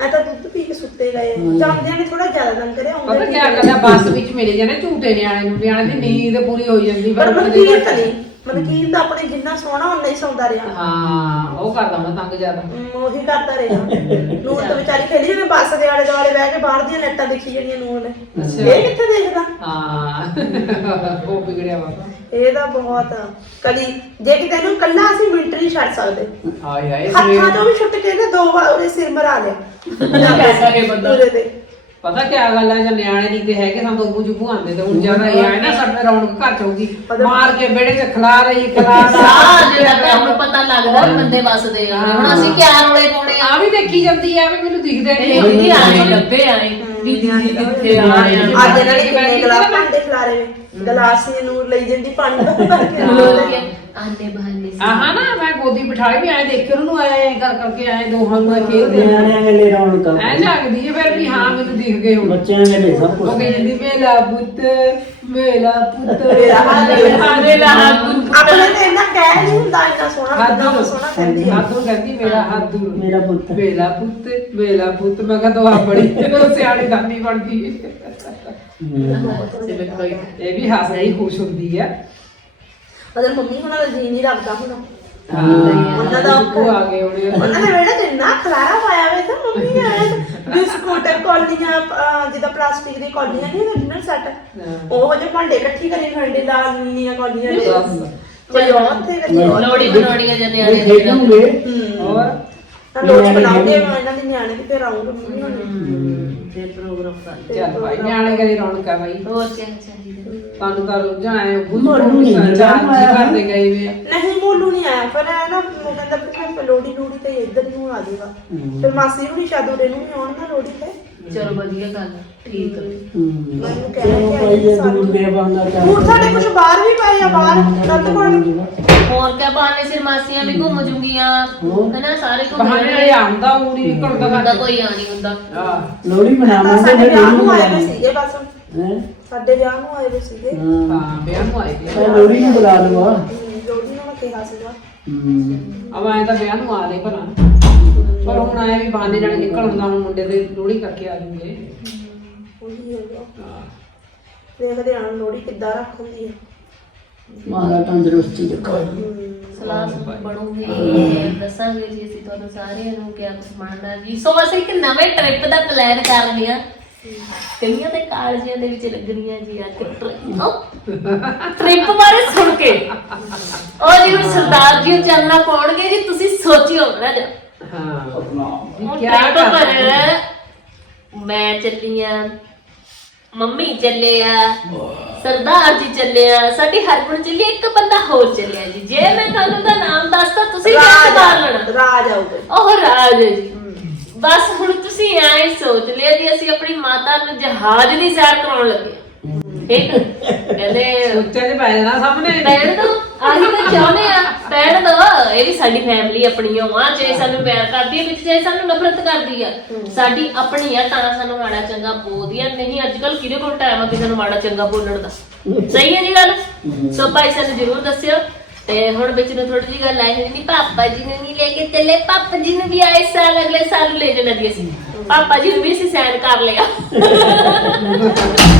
ਐ ਤਾਂ ਦੁੱਧ ਪੀ ਕੇ ਸੁੱਤੇ ਗਏ। ਜਾਂਦਿਆਂ ਨੇ ਥੋੜਾ ਜ਼ਿਆਦਾ ਤੰਗ ਕਰਿਆ ਪਤਾ ਆਉਂਦੇ ਕੀ ਕਰਦਾ ਬੱਸ ਵਿੱਚ ਮਿਲੇ ਜਾਂਦੇ ਝੂਟੇ ਨਿਆਣੇ ਨੂੰ ਨਿਆਣੇ ਦੀ ਨੀਂਦ ਪੂਰੀ ਹੋ ਜਾਂਦੀ ਪਰ ਉੱਠਦੇ ਮਨਕੀਰ ਘੱਟ। ਤਾਂ ਨਹੀਂ। ਮਨਕੀਰ ਤਾਂ ਆਪਣੇ ਜਿੰਨਾ ਸੋਹਣਾ ਉਨਾ ਹੀ ਸੌਂਦਾ ਰਿਹਾ। ਹਾਂ ਉਹ ਕਰਦਾ ਮੈਂ ਤੰਗ ਜ਼ਿਆਦਾ। ਹਮ, ਉਹੀ ਕਰਦਾ ਰਿਹਾ। ਨੂਰ ਤਾਂ ਵਿਚਾਰੀ ਖੇਲੀ ਜਿਵੇਂ ਬੱਸ ਦੇ ਆਲੇ ਦੁਆਲੇ ਬਹਿ ਕੇ ਬਾਹਰ ਦੀਆਂ ਲਾਈਟਾਂ ਦੇਖੀ ਜਿਹੜੀਆਂ ਨੂਰ ਨੇ। ਅੱਛਾ। ਇਹ ਕਿੱਥੇ ਦੇਖਦਾ? ਹਾਂ। ਉਹ ਵਿਗੜਿਆ ਵਾ। ਇਹ ਤਾਂ ਬਹੁਤ ਕਦੀ ਜੇ ਕਿਤੇ ਇਹਨੂੰ ਕੱਲਾ ਅਸੀਂ ਮਿੰਟ ਨਹੀਂ ਛੱਡ ਸਕਦੇ। ਹਾਏ ਹਾਏ ਹੱਥਾਂ ਤੋਂ ਵੀ ਛੁੱਟ ਕੇ ਨੇ ਦੋ ਵਾਰ ਉਹਦੇ ਸਿਰ ਮਰਾ ਲਿਆ। ਕੈਸਾ ਇਹ ਬੰਦਾ? ਪੂਰੇ ਤੇ। ਪਤਾ ਕੀ ਗੱਲ ਹੈ ਜੇ ਨਿਆਣੇ ਨਹੀਂ ਤੇ ਹੈਗੇ ਸਾਨੂੰ ਉੱਬੂ ਜੁਬੂ ਆਉਂਦੇ ਤੇ ਹੁਣ ਜ਼ਿਆਦਾ ਇਹ ਆਏ ਨਾ ਸਾਡੇ ਰੌਣਕ ਘੱਟ ਹੋਊਗੀ। ਮਾਰ ਕੇ ਵਿਹੜੇ ਚ ਖਲਾ ਰਹੀ ਖਲਾ ਸਾਹ ਜਿਹੜਾ ਤੁਹਾਨੂੰ ਪਤਾ ਲੱਗਦਾ ਵੀ ਬੰਦੇ ਵੱਸਦੇ ਆ। ਹੁਣ ਅਸੀਂ ਕਿਆ ਰੋਲੇ ਪਾਉਣੇ ਆ? ਆ ਵੀ ਦੇਖੀ ਜਾਂਦੀ ਆ ਵੀ ਮੈਨੂੰ ਦਿਖਦੇ ਨਹੀਂ ਵੀ ਆਏ ਲੱਭੇ ਆਏ ਦੀਦੀ ਕਿੱਥੇ ਆ ਅੱਜ ਇਹਨਾਂ ਨੇ ਕਿੰਨੇ ਗਲਾਸ ਭਾਂਡੇ ਖਿਲਾਰੇ ਵੇ ਗਲਾਸ ਨੇ ਨੂਰ ਲਈ ਜਾਂਦੀ ਪਾਣੀ ਦਾ ਭਰ ਕੇ ਆਂਦੇ ਬਹਾਨੇ ਸੀ। ਆਹਾਂ ਨਾ ਮੈਂ ਗੋਦੀ ਬਿਠਾਈ ਵੀ ਆਏ ਦੇਖ ਕੇ ਉਹਨੂੰ ਆਏ ਕਰ ਕਰਕੇ ਆਏ ਦੋਹਾਂ ਨੂੰ ਖੇਡਦੇ ਨਿਆਣਿਆਂ ਵੇਲੇ ਰੌਣਕ ਐ ਜਾਗਦੀ ਹੈ ਫਿਰ ਵੀ ਹਾਂ ਮੈਨੂੰ ਦਿਖ ਗਏ ਹੁਣ। ਬੱਚਿਆਂ ਵੇਲੇ ਸਭ ਕੁਝ ਉਹ ਕਹਿੰਦੀ ਮੇਲਾ ਪੁੱਤ ਮੇਲਾ ਪੁੱਤ ਮੇਰਾ ਹੱਥ ਹਾਰੇ ਲਾ ਗੁੱਟ ਆਪਣੇ ਤੇ ਇੰਨਾ ਕਹਿ ਨਹੀਂ ਹੁੰਦਾ ਇੰਨਾ ਸੋਹਣਾ ਹਾਦੂ ਕਿੰਨਾ ਸੋਹਣਾ ਕਹਿੰਦੀ ਆ। ਹਾਦੂ ਕਹਿੰਦੀ ਮੇਰਾ ਹਾਦੂ ਮੇਰਾ ਪੁੱਤ। ਮੇਲਾ ਪੁੱਤ ਮੇਲਾ ਪੁੱਤ। ਮੈਂ ਕਿਹਾ ਦੁਆ ਬੜੀ ਸਿਆਣੀ ਦਾਨੀ ਬਣ ਗਈ। ਹਮ। ਇਹ ਵੀ ਹੱਸਦੀ ਖੁਸ਼ ਹੁੰਦੀ ਹੈ ਮਤਲਬ ਮੰਮੀ ਹੁਣਾਂ ਦਾ ਜੀ ਨਹੀਂ ਲੱਗਦਾ ਹੁਣ। ਹਾਂ। ਉਹਨਾਂ ਦਾ ਉਹ ਆ ਗਏ ਉਹਨੇ ਉਹਨਾਂ ਦੇ ਵਿਹੜੇ 'ਚ ਇੰਨਾ ਖਲਾਰਾ ਪਾਇਆ ਵੇ ਤਾਂ ਮੰਮੀ ਆਏ ਬਿਸਕੁਟ ਕੌਲੀਆਂ ਜਿੱਦਾਂ ਪਲਾਸਟਿਕ ਦੀ ਕੌਲੀਆਂ ਨਹੀਂ original ਸੈੱਟ ਉਹ ਜੇ ਭਾਂਡੇ ਇਕੱਠੀ ਕਰੀ ਖੰਡੇ ਲਾਲ ਨੀਲੀਆਂ ਕੌਲੀਆਂ ਨੇ। ਚਲੋ ਉੱਥੇ ਕਰੀ ਲੋੜੀ ਬਣਾਉਣੀ ਆ ਜਨੇ ਆਲੇ ਇਹ ਖੇਡੂਗੇ ਹੋਰ? ਤਾਂ ਲੋਚ ਬਣਾਉਂਗੇ ਇਹਨਾਂ ਦੇ ਨਿਆਣੇ ਵੀ ਫਿਰ ਆਉਂਗੇ ਮੰਮੀ ਹੁਣ। ਤੇ ਪ੍ਰੋਗਰਾਮ ਕਰ ਚੱਲ ਭਾਈ ਨਿਆਣੇ ਕਰੀ ਰੌਣਕ ਆ ਭਾਈ ਹੋਰ ਕੀ ਚਾਹੀਦਾ ਤੁਹਾਨੂੰ ਤਾਂ ਰੋਜ਼ਾਂ ਆਏ ਨੀ, ਜਾਣੂ ਆਇਆ ਘਰ ਦੇ ਗਏ ਵੇ। ਨਹੀਂ ਮੋਲੂ ਨਹੀਂ ਆਇਆ ਪਰ ਇਹ ਨਾ ਉਹ ਕਹਿੰਦਾ ਵੀ ਮੈਂ ਲੋੜੀ ਲੋੜੀ ਤੇ ਇੱਧਰ ਨੂੰ ਆ ਜਾਊਗਾ ਫਿਰ ਮਾਸੀ ਹੁਣੀ ਸ਼ਾਦੂਰੇ ਨੂੰ ਵੀ ਆਉਣ ਨਾ ਲੋੜੀ ਤੇ। ਚਲੋ ਵਧੀਆ ਗੱਲ ਆ, ਠੀਕ ਆ। ਹਮ। ਮੈਨੂੰ ਚਲੋ ਕਹਿ ਭਾਈ ਜੇ ਕੇ ਦੂਰ ਗਏ ਬੰਦਾ ਹੁਣ ਸਾਡੇ ਕੁਝ ਬਾਹਰ ਵੀ ਪਏ ਆ ਬਾਹਰ ਕੰਧ ਕੋਲ ਹੋਰ ਕਿਆ ਬਹਾਨੇ ਸਿਰ ਮਾਸੀਆਂ ਵੀ ਘੁੰਮ ਜੂਗੀਆਂ ਹਨਾ ਸਾਰੇ ਘੁੰਮ ਬਹਾਨੇ ਵਾਲੇ ਆਉਂਦਾ ਉਹ ਨਹੀਂ ਨਿਕਲਦਾ ਹੁੰਦਾ ਕੋਈ ਆ ਨਹੀਂ ਹੁੰਦਾ। ਆ ਲੋੜੀ ਬਣਾਵਾਂਗੇ ਸਾਡੇ ਫਿਰ ਵਿਆਹ ਨੂੰ ਲੋਹੜੀ ਆਏ ਹੋਏ ਸੀਗੇ ਬਸ। ਹੈ? ਸਾਡੇ ਵਿਆਹ ਨੂੰ ਆਏ ਹੋਏ ਸੀਗੇ। ਹਾਂ। ਵਿਆਹ ਨੂੰ ਆਏ ਤਾਂ ਗਏ ਲੋੜੀ ਨੂੰ ਬੁਲਾ ਲਵਾ ਹਮ, ਲੋੜੀ ਨੂੰ ਮੈਂ ਕਿਹਾ ਸੀਗਾ। ਹਮ। ਅਬ ਆਏ ਤਾਂ ਵਿਆਹ ਨੂੰ ਆ ਰਹੇ ਭਲਾ। ਪਰ ਹੁਣ ਆਏ ਵੀ ਬਹਾਨੇ ਜਾਣੇ ਨਿਕਲ ਹੁੰਦਾ ਹੁਣ ਮੁੰਡੇ ਦੇ ਲੋਹੜੀ ਕਰਕੇ ਆ ਜੂਗੇ। ਉਹੀ ਹੈਗਾ ਦੇਖਦੇ ਹਾਂ ਲੋੜੀ ਕਿੱਦਾਂ ਰੱਖ ਹੁੰਦੀ ਹੈ ਮਾਰਾ ਤੰਦਰੁਸਤੀ ਰੱਖੋ ਸਲਾਹ ਸੁਲਾਹ ਬਣੂਗੀ। ਦੱਸਾਂਗੇ ਜੀ ਅਸੀਂ ਤੁਹਾਨੂੰ ਸਾਰਿਆਂ ਨੂੰ ਕਿਆ ਕੁਝ ਬਣਨਾ ਜੀ। ਸੋ ਅਸੀਂ ਇੱਕ ਨਵੇਂ ਟ੍ਰਿਪ ਦਾ ਪਲਾਨ ਕਰ ਰਹੇ ਹਾਂ। ਕਈਆਂ ਦੇ ਕਾਲਜੀਆਂ ਦੇ ਵਿੱਚ ਲੱਗਣੀਆਂ ਜੀ ਆ ਟ੍ਰਿਪ ਬਾਰੇ ਸੁਣ ਕੇ। ਉਹ ਜੀ ਸਰਦਾਰ ਜੀ ਉਹ ਚਾਨਣਾ ਪਾਉਣਗੇ ਜੀ ਤੁਸੀਂ ਸੋਚਿਓ ਨਾ ਜਾ ਹਾਂ। ਪਰ ਮੈਂ ਚੱਲੀ ਆ ਮੰਮੀ ਚੱਲੇ ਆ ਸਰਦਾਰ ਜੀ ਚੱਲੇ ਆ ਸਾਡੀ ਹਰਗੁਣ ਚੱਲੀ ਆ, ਇੱਕ ਬੰਦਾ ਹੋਰ ਚੱਲਿਆ ਜੀ। ਜੇ ਮੈਂ ਤੁਹਾਨੂੰ ਦਾ ਨਾਮ ਦੱਸਤਾ ਤੁਸੀਂ ਕਿੱਥੇ ਮਾਰ ਲੈਣਾ। ਰਾਜ ਰਾਜ ਆਊਗਾ ਉਹ ਰਾਜ ਹੈ ਜੀ। ਬਸ ਹੁਣ ਤੁਸੀਂ ਐ ਸੋਚ ਲਿਆ ਜੀ ਅਸੀਂ ਆਪਣੀ ਮਾਤਾ ਨੂੰ ਜਹਾਜ਼ ਦੀ ਸੈਰ ਕਰਾਉਣ ਲੱਗੇ। ਠੀਕ ਕਹਿੰਦੇ ਸੋਚਿਆ ਜੇ ਪੈ ਜਾਣਾ ਸਾਹਮਣੇ ਪੈਣ ਦੋ ਆਹੀ ਤਾਂ ਚਾਹੁੰਦੇ ਆ ਪੈਣ ਦੋ ਇਹ ਵੀ ਸਾਡੀ ਫੈਮਿਲੀ ਆਪਣੀ ਓ ਆ ਜੇ ਸਾਨੂੰ ਪਿਆਰ ਕਰਦੀ ਹੈ ਵਿੱਚ ਜੇ ਸਾਨੂੰ ਨਫ਼ਰਤ ਕਰਦੀ ਆ ਸਾਡੀ ਆਪਣੀ ਆ ਤਾਂ ਸਾਨੂੰ ਮਾੜਾ ਚੰਗਾ ਬੋਲਦੀ ਆ। ਨਹੀਂ ਅੱਜ ਕੱਲ ਕਿਹਦੇ ਕੋਲ ਟਾਈਮ ਆ ਕਿਸੇ ਨੂੰ ਮਾੜਾ ਚੰਗਾ ਬੋਲਣ ਦਾ? ਸਹੀ ਹੈ ਜੀ ਗੱਲ? ਸੋ ਭਾਈ ਸਾਨੂੰ ਜ਼ਰੂਰ ਦੱਸਿਓ। ਤੇ ਹੁਣ ਵਿੱਚ ਨੂੰ ਥੋੜੀ ਜਿਹੀ ਗੱਲ ਆਈ ਹੋਈ ਨਹੀਂ ਪਾਪਾ ਜੀ ਨੂੰ ਨਹੀਂ ਲੈ ਕੇ ਚੱਲੇ। ਪਾਪਾ ਜੀ ਨੂੰ ਵੀ ਆਏ ਸਾਲ ਅਗਲੇ ਸਾਲ ਨੂੰ ਲੈ ਜਾਣਾ ਦੀ ਅਸੀਂ। ਪਾਪਾ ਜੀ ਨੂੰ ਵੀ ਅਸੀਂ ਸੈਨ ਕਰ ਲਿਆ।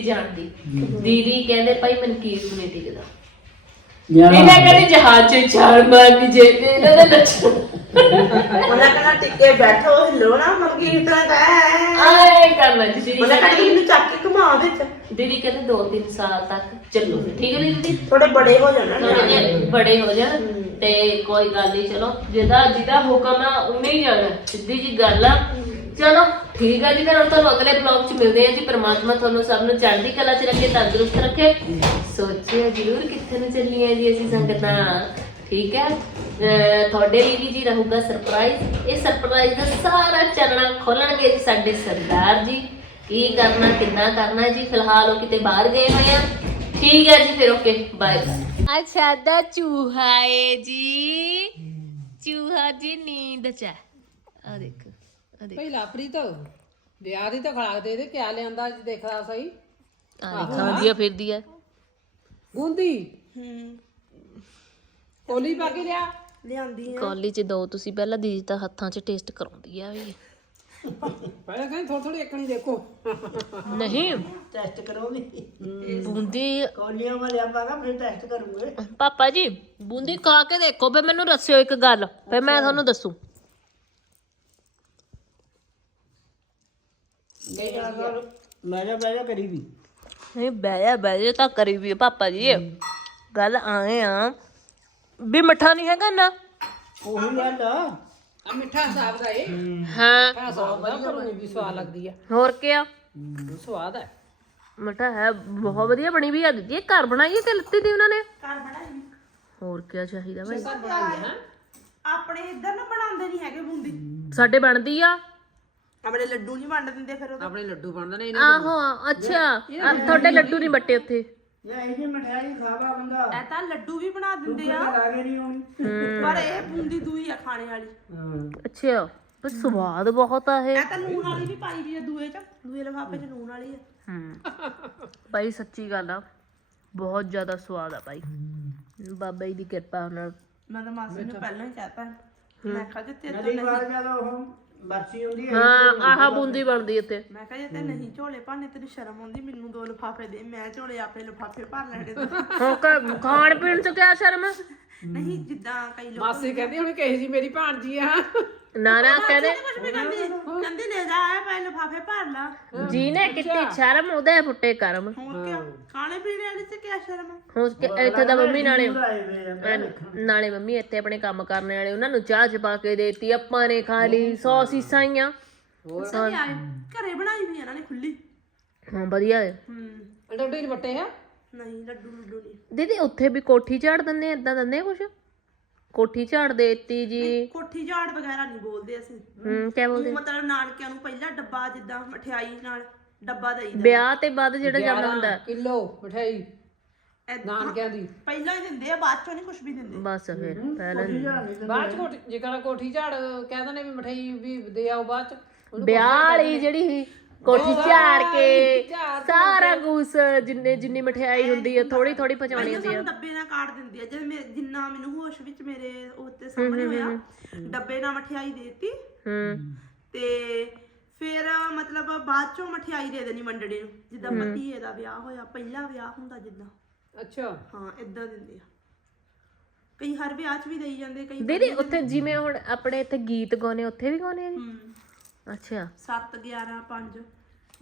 ਤੀ ਜੀ ਦੀਦੀ ਦੀ ਜਾਣ ਦੀ। ਦੀਦੀ ਕਹਿੰਦੇ ਭਾਈ ਮਨਕੀਰ ਨੂੰ ਨਹੀਂ ਟਿਕਦਾ ਇਹਨਾਂ ਕਹਿੰਦੇ ਜਹਾਜ਼ 'ਚ ਛਾਲ ਮਾਰਨੀ ਜੇ ਇਹਨਾਂ ਦੇ ਲੱਛਣ। ਉਹਨਾਂ ਕਹਿੰਦਾ ਟਿੱਕੇ ਬੈਠੋ ਹਿੱਲੋ ਨਾ ਇਸ ਤਰ੍ਹਾਂ ਕਹਿ ਆਏ ਕਰਨਾ ਜੀ। ਦੀਦੀ ਉਹਨਾਂ ਕਹਿੰਦਾ ਇਹਨੂੰ ਚੱਕ ਕੇ ਘੁਮਾ ਵਿੱਚ ਦੀਦੀ ਕਹਿੰਦੇ 2-3 ਸਾਲ ਤੱਕ ਚੱਲੋ। ਠੀਕ ਹੈ ਨੀ ਦੀਦੀ? ਥੋੜੇ ਬੜੇ ਹੋ ਜਾਣਾ ਥੋੜੇ ਜਿਹੇ ਬੜੇ ਹੋ ਜਾਣ। ਤੇ ਕੋਈ ਗੱਲ ਨਹੀਂ ਚਲੋ। ਜਿਹਦਾ ਜਿਹਦਾ ਹੁਕਮ ਆ ਉਹਨੇ ਹੀ ਜਾਣਾ। ਸਿੱਧੀ ਜੀ ਗੱਲ ਆ। ਚਲੋ, ਠੀਕ ਆ ਜੀ, ਫਿਰ ਹੁਣ ਤੁਹਾਨੂੰ ਅਗਲੇ ਬਲੌਗ 'ਚ ਮਿਲਦੇ ਆ ਜੀ। ਪ੍ਰਮਾਤਮਾ ਤੁਹਾਨੂੰ ਸਭ ਨੂੰ ਚੜ੍ਹਦੀ ਕਲਾ 'ਚ ਰੱਖੇ, ਤੰਦਰੁਸਤ ਰੱਖੇ। ਸੋਚਿਓ ਜ਼ਰੂਰ ਕਿੱਥੇ ਨੂੰ ਚੱਲੀਆਂ ਜੀ ਅਸੀਂ ਸੰਗਤਾਂ। ਠੀਕ ਹੈ? ਅਹ, ਤੁਹਾਡੇ ਲਈ ਵੀ ਜੀ ਰਹੂਗਾ ਸਰਪ੍ਰਾਈਜ਼ ਇਹ ਸਰਪ੍ਰਾਈਜ਼ ਦਾ ਸਾਰਾ ਚਰਣਾ ਖੋਲਣਗੇ ਜੀ ਸਾਡੇ ਸਰਦਾਰ ਜੀ। ਕੀ ਕਰਨਾ, ਕਿੰਨਾ ਕਰਨਾ ਜੀ? ਫਿਲਹਾਲ ਉਹ ਕਿਤੇ ਬਾਹਰ ਗਏ ਹੋਏ ਆ। ਠੀਕ ਹੈ ਜੀ, ਫਿਰ ਓਕੇ ਬਾਏ ਬਾਏ ਅੱਛਾ ਦਾ ਚੂਹਾ ਏ ਜੀ। ਚੂਹਾ ਜੀ ਨੀਂਦ ਚ ਆ। ਦੇਖੋ। ਆ ਦੇਖੋ। ਪਹਿਲਾ ਪ੍ਰੀਤ ਵਿਆਹ ਦੀ ਤਾਂ ਖੜਾਕ ਦੇ ਦੇ ਕਿਆ ਲਿਆਂਦਾ ਅੱਜ ਦੇਖਦਾ ਸਹੀ? ਆ ਖਾਂਦੀ ਆ ਫਿਰਦੀ ਆ। ਗੁੰਦੀ? ਹੂੰ। ਕੋਲੀ ਪਾ ਕੇ ਲਿਆ? ਲਿਆਂਦੀ ਆ। ਕੌਲੀ ਚ ਦੋ ਤੁਸੀਂ ਪਹਿਲਾਂ ਦੀਦੀ ਤਾਂ ਹੱਥਾਂ 'ਚ ਟੇਸਟ ਕਰਾਉਂਦੀ ਆ ਵੀ। ਪਹਿਲਾਂ ਕਹਿੰਦੀ ਥੋੜੀ ਥੋੜੀ ਇੱਕਣੀ ਦੇਖੋ। ਨਹੀਂ। ਟੈਸਟ ਕਰੋਗੇ ਬੂੰਦੀ। ਕੌਲੀਆਂ ਵਾਲੇ ਆਪਾਂ ਨਾ ਫਿਰ ਟੈਸਟ ਕਰੂਗੇ। ਪਾਪਾ ਜੀ ਬੂੰਦੀ ਖਾ ਕੇ ਦੇਖੋ ਫਿਰ ਮੈਨੂੰ ਦੱਸਿਓ ਇੱਕ ਗੱਲ ਫਿਰ ਮੈਂ ਤੁਹਾਨੂੰ ਦੱਸੂ। ਮੈਂ ਜਾ। ਬਹਿ ਜਾ ਕਰੀ ਵੀ। ਨਹੀਂ ਬਹਿ ਜਾ ਬਹਿ ਜਾ ਤਾਂ ਕਰੀ ਵੀ ਆ ਪਾਪਾ ਜੀ। ਗੱਲ ਆਏ ਆ ਵੀ ਮਿੱਠਾ ਨਹੀਂ ਹੈਗਾ ਨਾ ਉਹੀ ਗੱਲ ਆ। ਆ ਮਿੱਠਾ ਹਿਸਾਬ ਦਾ ਇਹ ਹਾਂ। ਮਿੱਠਾ ਪਰ ਉਹ ਵੀ ਸਵਾਦ ਲੱਗਦੀ ਆ। ਹੋਰ ਕਿਆ ਸਵਾਦ ਹੈ ਬਹੁਤ ਵਧੀਆ ਬਣੀ ਵੀ ਆ। ਦਿੱਤੀ ਇਹ ਘਰ ਬਣਾਈ ਹੈ ਕਿ ਲੱਤੀ ਦੀ ਉਹਨਾਂ ਨੇ? ਘਰ ਬਣਾਈ। ਹੋਰ ਕੀ ਚਾਹੀਦਾ ਭਾਈ ਆਪਣੇ ਇੱਧਰ ਨਾ ਬਣਾਉਂਦੇ ਨਹੀਂ ਹੈਗੇ ਬੂੰਦੀ। ਸਾਡੇ ਬਣਦੀ ਆ। ਆਪਣੇ ਲੱਡੂ ਨਹੀਂ ਵੰਡ ਦਿੰਦੇ ਫਿਰ ਉਹ ਆਪਣੇ ਲੱਡੂ ਬਣਦੇ ਨੇ ਆਹੋ ਅੱਛਾ। ਤੁਹਾਡੇ ਲੱਡੂ ਨਹੀਂ ਬੱਟੇ ਉੱਥੇ। ਇਹ ਇਹਦੀ ਮਠਿਆਈ ਖਾਵਾ ਬੰਦਾ। ਇਹ ਤਾਂ ਲੱਡੂ ਵੀ ਬਣਾ ਦਿੰਦੇ ਆ। ਲਾਗੇ ਨਹੀਂ ਹੋਣੀ ਪਰ ਇਹ ਬੂੰਦੀ ਦੂਈ ਆ ਖਾਣੇ ਵਾਲੀ। ਅੱਛਾ ਪਰ ਸਵਾਦ ਬਹੁਤ ਆ ਇਹ। ਇਹ ਤਾਂ ਨੂਨ ਵਾਲੀ ਵੀ ਪਾਈ ਵੀ ਆ ਦੂਏ ਚ। ਦੂਏ ਲਿਫਾਫੇ ਚ ਨੂਨ ਵਾਲੀ ਆ। ਹੂੰ। ਭਾਈ ਸੱਚੀ ਗੱਲ ਆ। ਬਹੁਤ ਜ਼ਿਆਦਾ ਸਵਾਦ ਆ ਭਾਈ। ਬਾਬਾ ਜੀ ਦੀ ਕਿਰਪਾ ਨਾਲ। ਮੈਂ ਤਾਂ ਮਾਸੀ ਨੂੰ ਪਹਿਲਾਂ ਹੀ ਕਹਿਤਾ। ਮੈਂ ਕਿਹਾ ਜੇ ਤੇਰੇ ਤੋਂ ਨਹੀਂ ਵਾਰ ਜਦੋਂ ਉਹ ਬਰਸੀ ਹੁੰਦੀ ਹੈ ਹਾਂ ਆਹ ਬੂੰਦੀ ਬਣਦੀ ਇੱਥੇ। ਮੈਂ ਕਿਹਾ ਜੇ ਤੇ ਨਹੀਂ ਝੋਲੇ ਭਾਣੇ ਤੈਨੂੰ ਸ਼ਰਮ ਆਉਂਦੀ ਮੈਨੂੰ ਦੋ ਲਿਫਾਫੇ ਦੇ ਮੈਂ ਝੋਲੇ ਆਪਣੇ ਲਿਫਾਫੇ ਭਰ ਲੈਣੇ ਤੇ। ਹੁਣ ਕ- ਖਾਣ ਪੀਣ ਚ ਕਿਆ ਸ਼ਰਮ? ਨਹੀਂ ਜਿੱਦਾਂ ਕਈ ਲੋਕ ਮਾਸੀ ਕਹਿੰਦੀ ਹੁਣ ਕਹੇ ਜੀ ਮੇਰੀ ਭਾਣਜੀ ਆ। ਨਾ ਨਾ ਕਹਿੰਦੇ ਕਹਿੰਦੇ ਲੈ ਜਾ ਆ ਪੈ ਲਿਫਾਫੇ ਭਰ ਲਾ। ਜਿਹਨੇ ਕੀਤੀ ਸ਼ਰਮ ਉਹਦੇ ਫੁੱਟੇ ਕਰਮ। ਹੋਰ ਕੀ ਖਾਣੇ ਪੀਣੇ ਵਾਲੀ ਚ ਕੀ ਸ਼ਰਮ ਆ? ਹੁਣ ਕਿ- ਇੱਥੇ ਦਾ ਮੰਮੀ ਨਾਲੇ ਆਏ ਵੇ ਆ। ਅਹ ਨਾਲੇ ਮੰਮੀ ਇੱਥੇ ਆਪਣੇ ਕੰਮ ਕਰਨ ਵਾਲੇ ਉਹਨਾਂ ਨੂੰ ਚਾਹ ਚ ਪਾ ਕੇ ਦੇਤੀ ਆਪਾਂ ਨੇ ਖਾ ਲਈ ਸੌ ਸੀਸਾਂ ਹੀ ਆ ਸਭ ਆਏ। ਘਰੇ ਬਣਾਈ ਵੀ ਇਹਨਾਂ ਨੇ ਖੁੱਲੀ ਹਾਂ ਵਧੀਆ ਹੈ ਹੂੰ। ਲੱਡੂ ਹੀ ਵੱਟੇ ਆ ਨਹੀਂ ਲੱਡੂ ਲੱਡੂ ਨਹੀਂ। ਦੀਦੀ ਉੱਥੇ ਵੀ ਕੋਠੀ ਝਾੜ ਦਿੰਦੇ ਇਦਾਂ ਦਿੰਦੇ ਕੁਛ? ਕੋਠੀ ਝਾੜ ਦੇਤੀ ਜੀ। ਕੋਠੀ ਝਾੜ ਵਗੈਰਾ ਨਹੀਂ ਬੋਲਦੇ ਅਸੀਂ। ਹੂੰ ਕਿਆ ਬੋਲਦੇ? ਮਤਲਬ ਨਾਨਕਿਆਂ ਨੂੰ ਪਹਿਲਾਂ ਡੱਬਾ ਜਿੱਦਾਂ ਮਠਿਆਈ ਨਾਲ ਡੱਬਾ ਦੇਈਦਾ ਵਿਆਹ ਤੇ ਬਾਅਦ ਜਿਹੜਾ ਜਾਂਦਾ ਹੁੰਦਾ। ਕਿਲੋ ਮਠਿਆਈ ਨਾਨਕਿਆਂ ਦੀ। ਪਹਿਲਾਂ ਹੀ ਦਿੰਦੇ ਆ ਬਾਅਦ ਚੋਂ ਨਹੀਂ ਕੁਝ ਵੀ ਦਿੰਦੇ। ਬਸ ਫਿਰ ਪਹਿਲਾਂ ਬਾਅਦ ਚ ਕੋਠੀ ਜੇਕਰ ਕੋਠੀ ਝਾੜ ਕਹਿੰਦੇ ਨੇ ਵੀ ਮਠਾਈ ਵੀ ਦੇ ਆਓ ਬਾਅਦ ਚ ਵਿਆਹ ਵਾਲੀ ਜਿਹੜੀ ਸੀ ਕੋਠੀ ਝਾੜ ਕੇ ਸਾਰਾ ਗੂਸ ਜਿੰਨੇ ਜਿੰਨੀ ਮਠਿਆਈ ਹੁੰਦੀ ਹੈ ਥੋੜੀ ਥੋੜੀ ਪਹਿਲਾਂ ਹੁੰਦੀ ਹੈ ਡੱਬੇ ਨਾਲ ਕਾਟ ਦਿੰਦੀ ਆ ਜਦ ਮੈਂ ਜਿੰਨਾ ਮੈਨੂੰ ਹੋਸ਼ ਵਿੱਚ ਮੇਰੇ ਉੱਤੇ ਸਾਹਮਣੇ ਹੋਇਆ ਡੱਬੇ ਨਾਲ ਮਠਿਆਈ ਦੇਤੀ। ਹੂੰ। ਤੇ ਫਿਰ ਮਤਲਬ ਬਾਅਦ ਚੋਂ ਮਠਿਆਈ ਦੇ ਦੇਣੀ ਮੰਡੜੀ ਨੂੰ ਜਿੱਦਾਂ ਪਤੀਏ ਦਾ ਵਿਆਹ ਹੋਇਆ ਪਹਿਲਾ ਵਿਆਹ ਹੁੰਦਾ ਜਿੱਦਾਂ। ਅੱਛਾ। ਹਾਂ ਇਦਾਂ ਦਿੰਦੇ ਆ। ਕਈ ਹਰ ਵਿਆਹ 'ਚ ਵੀ ਦੇਈ ਜਾਂਦੇ ਕਈ ਦੀਦੀ ਉੱਥੇ ਜਿਵੇਂ ਹੁਣ ਆਪਣੇ ਇੱਥੇ ਗੀਤ ਗਾਉਣੇ ਉੱਥੇ ਵੀ ਗਾਉਣੇ ਆ ਜੀ? ਹੂੰ। ਅੱਛਾ। 7 11 5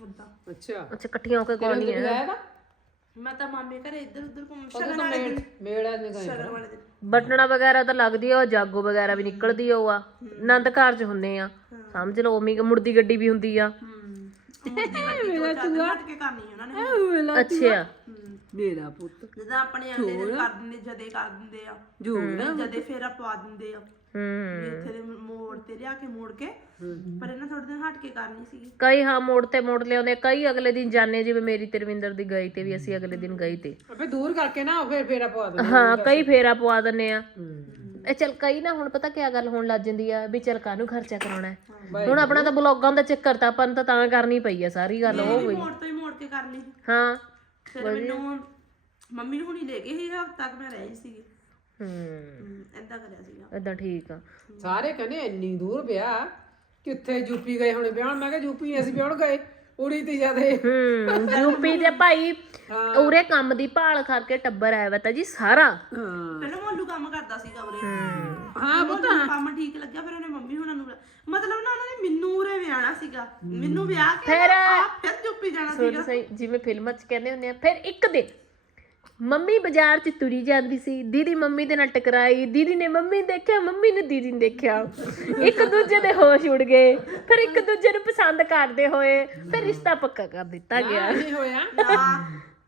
ਉਦਾਂ ਅੱਛਾ। ਅੱਛਾ ਇਕੱਠੀਆਂ ਹੋ ਕੇ ਗਾਉਣੀ ਹੈ ਆਇਆ ਤਾਂ ਮੈਂ ਤਾਂ ਮਾਮੇ ਘਰੇ ਇੱਧਰ ਉੱਧਰ ਘੁੰਮ ਉਦੋਂ ਸ਼ਗਨ ਤਾਂ ਵਾਲੇ ਮੇਲ ਦਿਨ। ਮੇਲ ਨੇ ਗਏ ਸ਼ਗਨ ਵਾਲੇ ਦਿਨ। ਬਟਣਾ ਵਗੈਰਾ ਤਾਂ ਲੱਗਦੀ ਆ ਉਹ ਜਾਗੋ ਵਗੈਰਾ ਵੀ ਨਿਕਲਦੀ ਆ ਉਹ ਆ। ਆਨੰਦ ਘਰ ਚ ਹੁੰਨੇ ਆ ਸਮਝ ਲਓ ਉਮੀ ਮੁਰਦੀ ਗੱਡੀ ਵੀ ਹੁੰਦੀ ਆ। ਮੇਰਾ ਚੂਹਾ। ਹਟ ਕੇ ਕਰਨੀ ਉਹਨਾਂ ਨੇ। ਅੱਛਾ। ਮੇਰਾ ਪੁੱਤ। ਜਿੱਦਾਂ ਆਪਣੇ ਦਿਨ ਕਰ ਦਿੰਦੇ ਜਦੇ ਕਰ ਦਿੰਦੇ ਆ। ਜਦੇ ਫੇਰਾ ਪਵਾ ਦਿੰਦੇ ਆ। ਵੀ ਇੱਥੇ ਦੇ ਮੋੜ ਤੇ ਲਿਆ ਕੇ ਮੋੜ ਕੇ ਪਰ ਇਹਨਾਂ ਥੋੜੇ ਦਿਨ ਹਟ ਕੇ ਕਰਨੀ ਸੀਗੀ। ਕਈ ਹਾਂ ਮੋੜ ਤੇ ਮੋੜ ਲਿਆਉਂਦੇ ਕਈ ਅਗਲੇ ਦਿਨ ਜਾਣੇ ਜਿਵੇਂ ਮੇਰੀ ਤਰਵਿੰਦਰ ਦੀ ਗਈ ਤੇ ਵੀ ਅਸੀਂ ਅਗਲੇ ਦਿਨ ਗਈ ਤੇ। ਫੇ ਦੂਰ ਕਰਕੇ ਨਾ ਫਿਰ ਫੇਰਾ ਪਵਾ ਦੋ ਹਾਂ ਕਈ ਫੇਰਾ ਪਵਾ ਦਿੰਨੇ ਆ। ਇਹ ਚਲ ਕਈ ਨਾ ਹੁਣ ਪਤਾ ਕੀ ਗੱਲ ਹੋਣ ਲੱਗ ਜਾਂਦੀ ਆ ਵੀ ਚਲ ਕਾਹਨੂੰ ਖਰਚਾ ਕਰਾਉਣਾ ਹੈ। ਹੁਣ ਆਪਣਾ ਤਾਂ ਬਲੌਗਾਂ ਦਾ ਚੱਕਰ ਤਾਂ ਆਪਾਂ ਨੂੰ ਤਾਂ ਤਾਂ ਕਰਨੀ ਪਈ ਆ ਸਾਰੀ ਗੱਲ ਉਹ ਵੀ ਮੋੜ ਤੋਂ ਹੀ ਮੋੜ ਕੇ ਕਰ ਲਈ ਹਾਂ। ਫਿਰ ਮੈਨੂੰ ਮੰਮੀ ਨੂੰ ਹੁਣੀ ਲੈ ਗਏ ਸੀ ਹਫਤਾ ਤੱਕ ਮੈਂ ਰਹੀ ਸੀਗੀ। ਹੂੰ। ਐਦਾਂ ਕਰਿਆ ਸੀਗਾ। ਇਦਾਂ ਠੀਕ ਆ। ਸਾਰੇ ਕਹਿੰਦੇ ਇੰਨੀ ਦੂਰ ਵਿਆਹ ਕਿੱਥੇ ਯੂਪੀ ਗਏ ਹੁਣੇ ਵਿਆਹ? ਮੈਂ ਕਿਹਾ ਯੂਪੀ ਨੀ ਅਸੀਂ ਵਿਆਹਣ ਗਏ ਉੜੀ ਤੇ ਜਿਆਦੇ। ਹੂੰ ਯੂਪੀ ਦੇ ਭਾਈ ਉਰੇ ਕੰਮ ਦੀ ਭਾਲ ਕਰਕੇ ਟੱਬਰ ਆਇਆ ਵਾ ਤਾਂ ਜੀ ਸਾਰਾ। ਹਾਂ। ਪਹਿਲਾਂ ਮੋਲੂ ਕੰਮ ਕਰਦਾ ਸੀਗਾ ਉਰੇ। ਹਾਂ। ਪੁੱਤ। ਕੰਮ ਠੀਕ ਲੱਗਿਆ ਫਿਰ ਉਹਨੇ ਮੰਮੀ ਹੁਣਾਂ ਨੂੰ ਬੁਲਾ- ਮਤਲਬ ਨਾ ਉਹਨਾਂ ਨੇ ਮੈਨੂੰ ਉਰੇ ਵਿਆਹਣਾ ਸੀਗਾ। ਮੈਨੂੰ ਵਿਆਹ ਕੇ ਫਿਰ- ਆਪ ਫਿਰ ਜਾਣਾ ਸੀਗਾ। ਸਹੀ ਜਿਵੇਂ ਫਿਲਮਾਂ 'ਚ ਕਹਿੰਦੇ ਹੁੰਦੇ ਆ ਫਿਰ ਇੱਕ ਦਿਨ ਮੰਮੀ ਬਾਜ਼ਾਰ 'ਚ ਤੁਰੀ ਜਾਂਦੀ ਸੀ ਦੀਦੀ ਮੰਮੀ ਦੇ ਨਾਲ ਟਕਰਾਈ ਦੀਦੀ ਨੇ ਮੰਮੀ ਨੂੰ ਦੇਖਿਆ ਮੰਮੀ ਨੇ ਦੀਦੀ ਨੂੰ ਦੇਖਿਆ ਇੱਕ ਦੂਜੇ ਦੇ ਹੋਸ਼ ਉੜ ਗਏ ਫਿਰ ਇੱਕ ਦੂਜੇ ਨੂੰ ਪਸੰਦ ਕਰਦੇ ਹੋਏ ਫਿਰ ਰਿਸ਼ਤਾ ਪੱਕਾ ਕਰ ਦਿੱਤਾ ਗਿਆ ਨਹੀਂ ਹੋਇਆ ਨਾ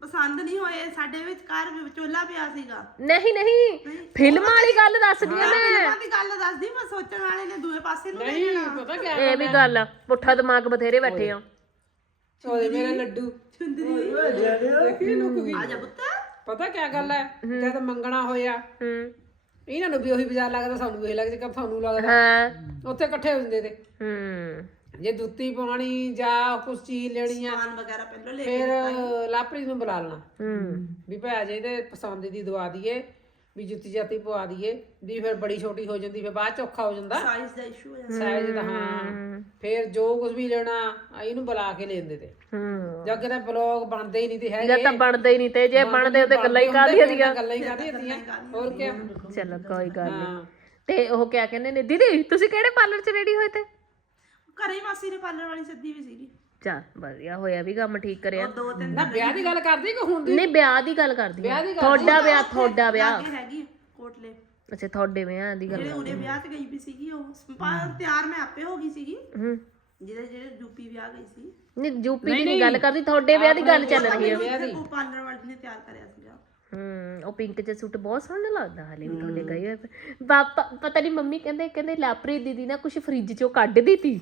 ਪਸੰਦ ਨਹੀਂ ਹੋਏ ਸਾਡੇ ਵਿੱਚ ਘਰ ਵੀ ਵਿਚੋਲਾ ਪਿਆ ਸੀਗਾ ਨਹੀਂ ਨਹੀਂ ਫਿਲਮਾਂ ਵਾਲੀ ਗੱਲ ਦੱਸਦੀ ਆ ਮੈਂ ਫਿਲਮਾਂ ਦੀ ਗੱਲ ਦੱਸਦੀ ਮੈਂ ਸੋਚਣ ਵਾਲੇ ਨੇ ਦੂਏ ਪਾਸੇ ਨੂੰ ਨਹੀਂ ਪਤਾ ਕਿਆ ਇਹ ਵੀ ਗੱਲ ਆ ਪੁੱਠਾ ਦਿਮਾਗ ਬਥੇਰੇ ਬੈਠੇ ਆ ਉਹਦੇ ਮੇਰੇ ਲੱਡੂ ਦੇਖੀ ਲੁਕ ਗਈ ਆ ਜਾ ਪੁੱਤ ਪਤਾ ਕਿਆ ਗੱਲ ਹੈ? ਜਦ ਮੰਗਣਾ ਹੋਇਆ ਹੂੰ। ਇਹਨਾਂ ਨੂੰ ਵੀ ਉਹੀ ਬਾਜ਼ਾਰ ਲੱਗਦਾ ਸਾਨੂੰ ਵੀ ਇਹ ਲੱਗਦਾ ਕਿ ਤੁਹਾਨੂੰ ਲੱਗਦਾ। ਹਾਂ। ਉੱਥੇ ਇਕੱਠੇ ਹੁੰਦੇ ਤੇ। ਹੂੰ। ਜੇ ਜੁੱਤੀ ਪਾਉਣੀ ਜਾਂ ਕੁਝ ਚੀਜ਼ ਲੈਣੀ ਆ ਸਮਾਨ ਵਗੈਰਾ ਪਹਿਲਾਂ ਲੈ ਫਿਰ ਲਾਪਰੀ ਨੂੰ ਬੁਲਾ ਲੈਣਾ। ਹੂੰ। ਵੀ ਭੈ ਜੇ ਤੇ ਪਸੰਦ ਦੀ ਦਵਾ ਦਈਏ ਵੀ ਜੁੱਤੀ ਜਾਤੀ ਪਵਾ ਦਈਏ ਵੀ ਫਿਰ ਬੜੀ ਛੋਟੀ ਹੋ ਜਾਂਦੀ ਫਿਰ ਬਾਅਦ ਚ ਔਖਾ ਹੋ ਜਾਂਦਾ। ਸਾਈਜ਼ ਦਾ ਇਸ਼ੂ ਹੋ ਜਾਂਦਾ ਸਾਈਜ਼ ਦਾ ਹਾਂ। ਫਿਰ ਜੋ ਕੁਝ ਵੀ ਲੈਣਾ ਆ ਇਹਨੂੰ ਬੁਲਾ ਕੇ ਲੈਂਦੇ ਤੇ। ਹੂੰ। ਜਦ ਕਿਤੇ ਬਲੌਗ ਬਣਦੇ ਹੀ ਨਹੀਂ ਤੇ ਜਾਂ ਹੈਗੇ ਤਾਂ ਬਣਦੇ ਹੀ ਨਹੀਂ ਤੇ ਜੇ ਬਣਦੇ ਤੇ ਗੱਲਾਂ ਹੀ ਕਾਹਦੀਆਂ ਦੀਆਂ? ਗੱਲਾਂ ਹੀ ਕਾਹਦੀਆਂ ਦੀਆਂ? ਹੋਰ ਕੀ ਚਲੋ ਕੋਈ ਗੱਲ ਨਹੀਂ ਹਾਂ। ਤੇ ਉਹ ਕਿਆ ਕਹਿੰਦੇ ਨੇ ਦੀਦੀ ਤੁਸੀਂ ਕਿਹੜੇ ਪਾਰਲਰ 'ਚ ਰੈਡੀ ਹੋਏ ਤੇ? ਘਰੇ ਹੀ ਮਾਸੀ ਨੇ ਪਾਰਲਰ ਵਾਲੀ ਸੱਦੀ ਵੀ ਸੀਗੀ। ਚਲ ਵਧੀਆ ਹੋਇਆ ਵੀ ਕੰਮ ਠੀਕ ਕਰਿਆ। ਦੋ ਤਿੰਨ ਨਾ ਵਿਆਹ ਦੀ ਗੱਲ ਕਰਦੀ ਕਿ ਹੁਣ ਦੀ? ਨਹੀਂ ਵਿਆਹ ਦੀ ਗੱਲ ਕਰਦੀ ਵਿਆਹ ਹਾਂ ਦੀ ਗੱਲ ਤੁਹਾਡਾ ਵਿਆਹ ਤੁਹਾਡਾ ਵਿਆਹ। ਹੈਗੀ ਕੋਟਲੇ। ਅੱਛਾ ਤੁਹਾਡੇ ਵਿਆਹ ਦੀ ਗੱਲ ਜਿਹੜੇ ਉਹਦੇ ਵਿਆਹ ਤੇ ਗਈ ਵੀ ਸੀਗੀ ਉਹ। ਪਾ- ਤਿਆਰ ਮੈਂ ਆਪੇ ਹੋ ਗਈ ਸੀਗੀ। ਹੂੰ। ਜਿਹਦੇ ਜਿਹੜੇ ਯੂਪੀ ਵਿਆਹ ਗਈ ਸੀ। ਨਹੀਂ ਯੂਪੀ ਦੀ ਨਹੀਂ ਗੱਲ ਕਰਦੀ ਤੁਹਾਡੇ ਵਿਆਹ ਦੀ ਗੱਲ ਚੱਲ ਰਹੀ ਹੈ। ਉਹ ਪਾਰਲਰ ਵਾਲੀ ਨੇ ਤਿਆਰ ਕਰਿਆ ਸੀਗਾ। ਹੂੰ ਉਹ ਪਿੰਕ ਚ ਸੂਟ ਬਹੁਤ ਸੋਹਣਾ ਲੱਗਦਾ ਹਾਲੇ ਵੀ ਤੁਹਾਡੇ ਗਏ ਹੋਏ ਪਏ। ਪਾਪਾ ਪਤਾ ਨਹੀਂ ਮੰਮੀ ਕਹਿੰਦੇ ਕਹਿੰਦੇ ਲਾਪਰੀ ਦੀਦੀ ਨਾ ਕੁਝ ਫ੍ਰਿਜ ਚੋਂ ਕੱਢਦੀ ਤੀ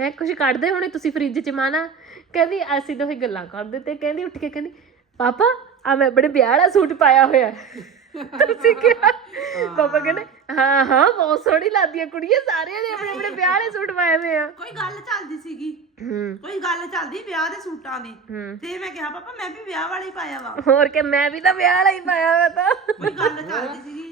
ਹੈ। ਕੁਝ ਕੱਢਦੇ ਹੋਣੇ ਤੁਸੀਂ ਫ੍ਰਿਜ ਚ ਮਾਨਾ? ਕਹਿੰਦੀ ਅਸੀਂ ਦੋਹੇ ਗੱਲਾਂ ਕਰਦੇ ਤੇ ਕਹਿੰਦੀ ਉੱਠ ਕੇ ਕਹਿੰਦੀ ਪਾਪਾ ਆ ਮੈਂ ਬੜੇ ਵਿਆਹ ਵਾਲਾ ਸੂਟ ਪਾਇਆ ਹੋਇਆ। ਹੈ। ਤੁਸੀਂ ਕਿਹਾ? ਪਾਪਾ ਕਹਿੰਦੇ ਹਾਂ ਹਾਂ ਬਹੁਤ ਸੋਹਣੀ ਲੱਗਦੀ ਹੈ ਕੁੜੀਆਂ ਸਾਰਿਆਂ ਨੇ ਆਪਣੇ ਆਪਣੇ ਵਿਆਹ ਵਾਲੇ ਸੂਟ ਪਾਏ ਹੋਏ ਆ। ਕੋਈ ਗੱਲ ਚੱਲਦੀ ਸੀਗੀ। ਹੂੰ। ਕੋਈ ਗੱਲ ਚੱਲਦੀ ਵਿਆਹ ਦੇ ਸੂਟਾਂ ਦੀ। ਹੂੰ। ਤੇ ਮੈਂ ਕਿਹਾ ਪਾਪਾ ਮੈਂ ਵੀ ਵਿਆਹ ਵਾਲਾ ਹੀ ਪਾਇਆ ਵਾ। ਹੋਰ ਕਿ ਮੈਂ ਵੀ ਤਾਂ ਵਿਆਹ ਵਾਲਾ ਹੀ ਪਾਇਆ ਹੋਇਆ ਤਾਂ। ਕੋਈ ਗੱਲ ਚੱਲਦੀ ਸੀਗੀ।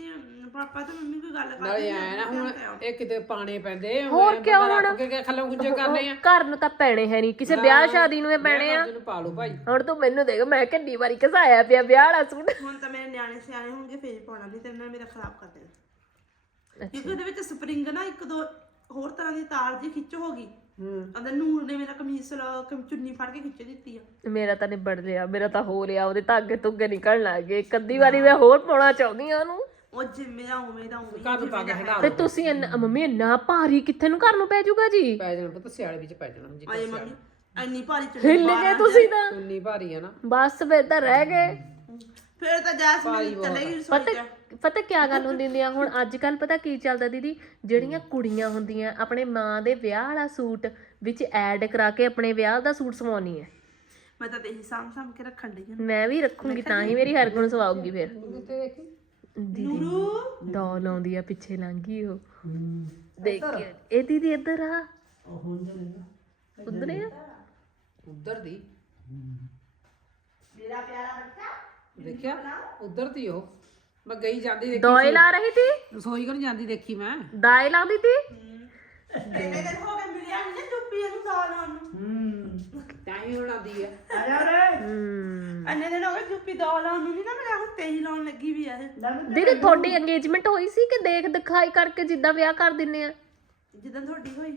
ਪਾਪਾ ਤੇ ਮੰਮੀ ਕੋਈ ਗੱਲ ਨਾਲੇ ਕਰਦੀ ਆਇਆ ਨਾ ਹੁਣ ਇਹ ਕਿਤੇ ਪਾਣੇ ਪੈਂਦੇ ਹੋਰ ਕਿਉਂ ਹੁਣ? ਰੱਖ ਕੇ ਖੱਲੋਂ ਗੁੱਜੇ ਕਰਨੇ ਆ? ਘਰ ਨੂੰ ਤਾਂ ਪੈਣੇ ਹੈ ਨਹੀਂ ਕਿਸੇ ਵਿਆਹ ਸ਼ਾਦੀ ਨੂੰ ਇਹ ਪੈਣੇ ਆ। ਜਿਹਨੂੰ ਪਾ ਲਓ ਭਾਈ। ਹੁਣ ਤੂੰ ਮੈਨੂੰ ਦੇਖ ਮੈਂ ਕਿੰਨੀ ਵਾਰੀ ਘਸਾਇਆ ਪਿਆ ਵਿਆਹ ਵਾਲਾ ਸੂਟ। ਹੁਣ ਤਾਂ ਮੇਰੇ ਨਿਆਣੇ ਸਿਆਣੇ ਹੋਣਗੇ ਫੇਰ ਪਾਉਣਾ ਨਹੀਂ ਤੇ ਇਹਨਾਂ ਮੇਰਾ ਖਰਾਬ ਕਰ ਦੇਣਾ। ਕਿਉਂਕਿ ਉਹਦੇ ਵਿੱਚ ਸਪਰਿੰਗ ਨਾ ਇੱਕ ਦੋ ਹੋਰ ਤਰ੍ਹਾਂ ਦੀ ਤਾਰ ਜੀ ਖਿੱਚ ਹੋ ਗਈ। ਹੂੰ। ਅੰਦਰ ਨੂਰ ਨੇ ਮੇਰਾ ਕਮੀਜ਼ ਲ- ਕਮ- ਚੁੰਨੀ ਫੜ ਕੇ ਖਿੱਚ ਦਿੱਤੀ ਆ। ਮੇਰਾ ਤਾਂ ਨਿਬੜ ਲਿਆ ਮੇਰਾ ਤਾਂ ਹੋ ਲਿਆ ਉਹਦੇ ਧਾਗੇ ਨਿਕਲਣ ਲੱਗ ਗਏ। ਇੱਕ ਅੱਧੀ ਵਾਰੀ ਮੈਂ ਹੋਰ ਪਾਉਣਾ ਚਾਹੁੰਦੀ ਆ ਉਹਨੂੰ। ਉਹ ਜਿਵੇਂ ਦਾ ਉਵੇਂ ਦਾ ਉਵੇਂ ਘਰ ਨੂੰ ਪਾ ਕੇ ਹਟਾ ਤੇ ਤੁਸੀਂ ਇੰਨਾ- ਮੰਮੀ ਇੰਨਾ ਭਾਰੀ ਕਿੱਥੇ ਨੂੰ ਘਰ ਨੂੰ ਪੈ ਜਾਊਗਾ ਜੀ? ਪੈ ਜਾਣਾ ਪੁੱਤ ਸਿਆਲੇ ਵਿੱਚ ਪੈ ਜਾਣਾ ਜੀ ਆਏ ਮੰਮੀ ਇੰਨੀ ਭਾਰੀ ਚੁੰਨੀ ਹਿੱਲ ਗਏ ਤੁਸੀਂ ਤਾਂ। ਉਨੀ ਭਾਰੀ ਆ ਨਾ। ਬਸ ਫਿਰ ਤਾਂ ਰਹਿ ਗਏ। ਫੇਰ ਤਾਂ ਜੈਸਮੀਨ ਚਲੇਗੀ ਰਸੋਈ ਪਤਾ ਪਤਾ ਕੀ ਗੱਲ ਹੁੰਦੀ ਹੁੰਦੀ ਆ? ਹੁਣ ਅੱਜ ਕੱਲ ਪਤਾ ਕੀ ਚੱਲਦਾ ਦੀਦੀ? ਜਿਹੜੀਆਂ ਕੁੜੀਆਂ ਹੁੰਦੀਆਂ ਆਪਣੇ ਮਾਂ ਦੇ ਵਿਆਹ ਵਾਲਾ ਸੂਟ ਵਿੱਚ ਐਡ ਕਰਾ ਕੇ ਆਪਣੇ ਵਿਆਹ ਦਾ ਸੂਟ ਸਵਾਉਣੀ ਹੈ ਮੈਂ ਤਾਂ ਇਹੀ ਸਾਂਭ ਸਾਂਭ ਕੇ ਰੱਖਣ ਡਈ ਆ। ਮੈਂ ਵੀ ਰੱਖੂੰਗੀ ਤਾਂ ਹੀ ਮੇਰੀ ਹਰਗੁਣ ਸਵਾਉਗੀ ਫਿਰ। ਕਿਤੇ ਦੇਖੀ ਦੀਦੀ ਨੂਰੂ? ਡੌਲ ਆਉਂਦੀ ਆ ਪਿੱਛੇ ਲੰਘੀ ਉਹ। ਦੇਖ ਕੇ। ਇਹ ਦੀਦੀ ਇੱਧਰ ਆ। ਉਧਰ ਆ? ਉਧਰ ਦੀ? ਮੇਰਾ ਪਿਆਰਾ ਬੱਚਾ ਦੇਖਿਆ? ਉਧਰ ਦੀ ਉਹ। ਮੈਂ ਗਈ ਜਾਂਦੀ ਦੇਖੀ ਦੋਏ ਲਾ ਰਹੀ ਤੀ ਰਸੋਈ ਕਰਨ ਜਾਂਦੀ ਦੇਖੀ ਮੈਂ। ਦਾਏ ਲਾਉਂਦੀ ਤੀ ਇਹਨੇ ਦਿਨ ਹੋ ਗਏ ਮਿਲਿਆ ਨਹੀਂ ਚੁੱਪੀ ਇਹਨੂੰ ਸਾਲ ਨੂੰ। ਤਾਂ ਹੀ ਹੁਣ ਆਦੀ ਆ। ਆ ਜਾ ਰੇ ਹਮ। ਇੰਨੇ ਦਿਨ ਹੋ ਗਏ ਚੁੱਪੀ ਦੋ ਲਾਉਣ ਨੂੰ ਨਹੀਂ ਨਾ ਮੇਰਾ ਹੁਣ ਤੇਈ ਲਾਉਣ ਲੱਗੀ ਵੀ ਆ ਇਹ। ਦੀਦੀ ਤੁਹਾਡੀ ਇੰਗੇਜਮੈਂਟ ਹੋਈ ਸੀ ਕਿ ਦੇਖ ਦਿਖਾਈ ਕਰਕੇ ਜਿੱਦਾਂ ਵਿਆਹ ਕਰ ਦਿੰਨੇ ਆ? ਜਿੱਦਾਂ ਤੁਹਾਡੀ ਹੋਈ।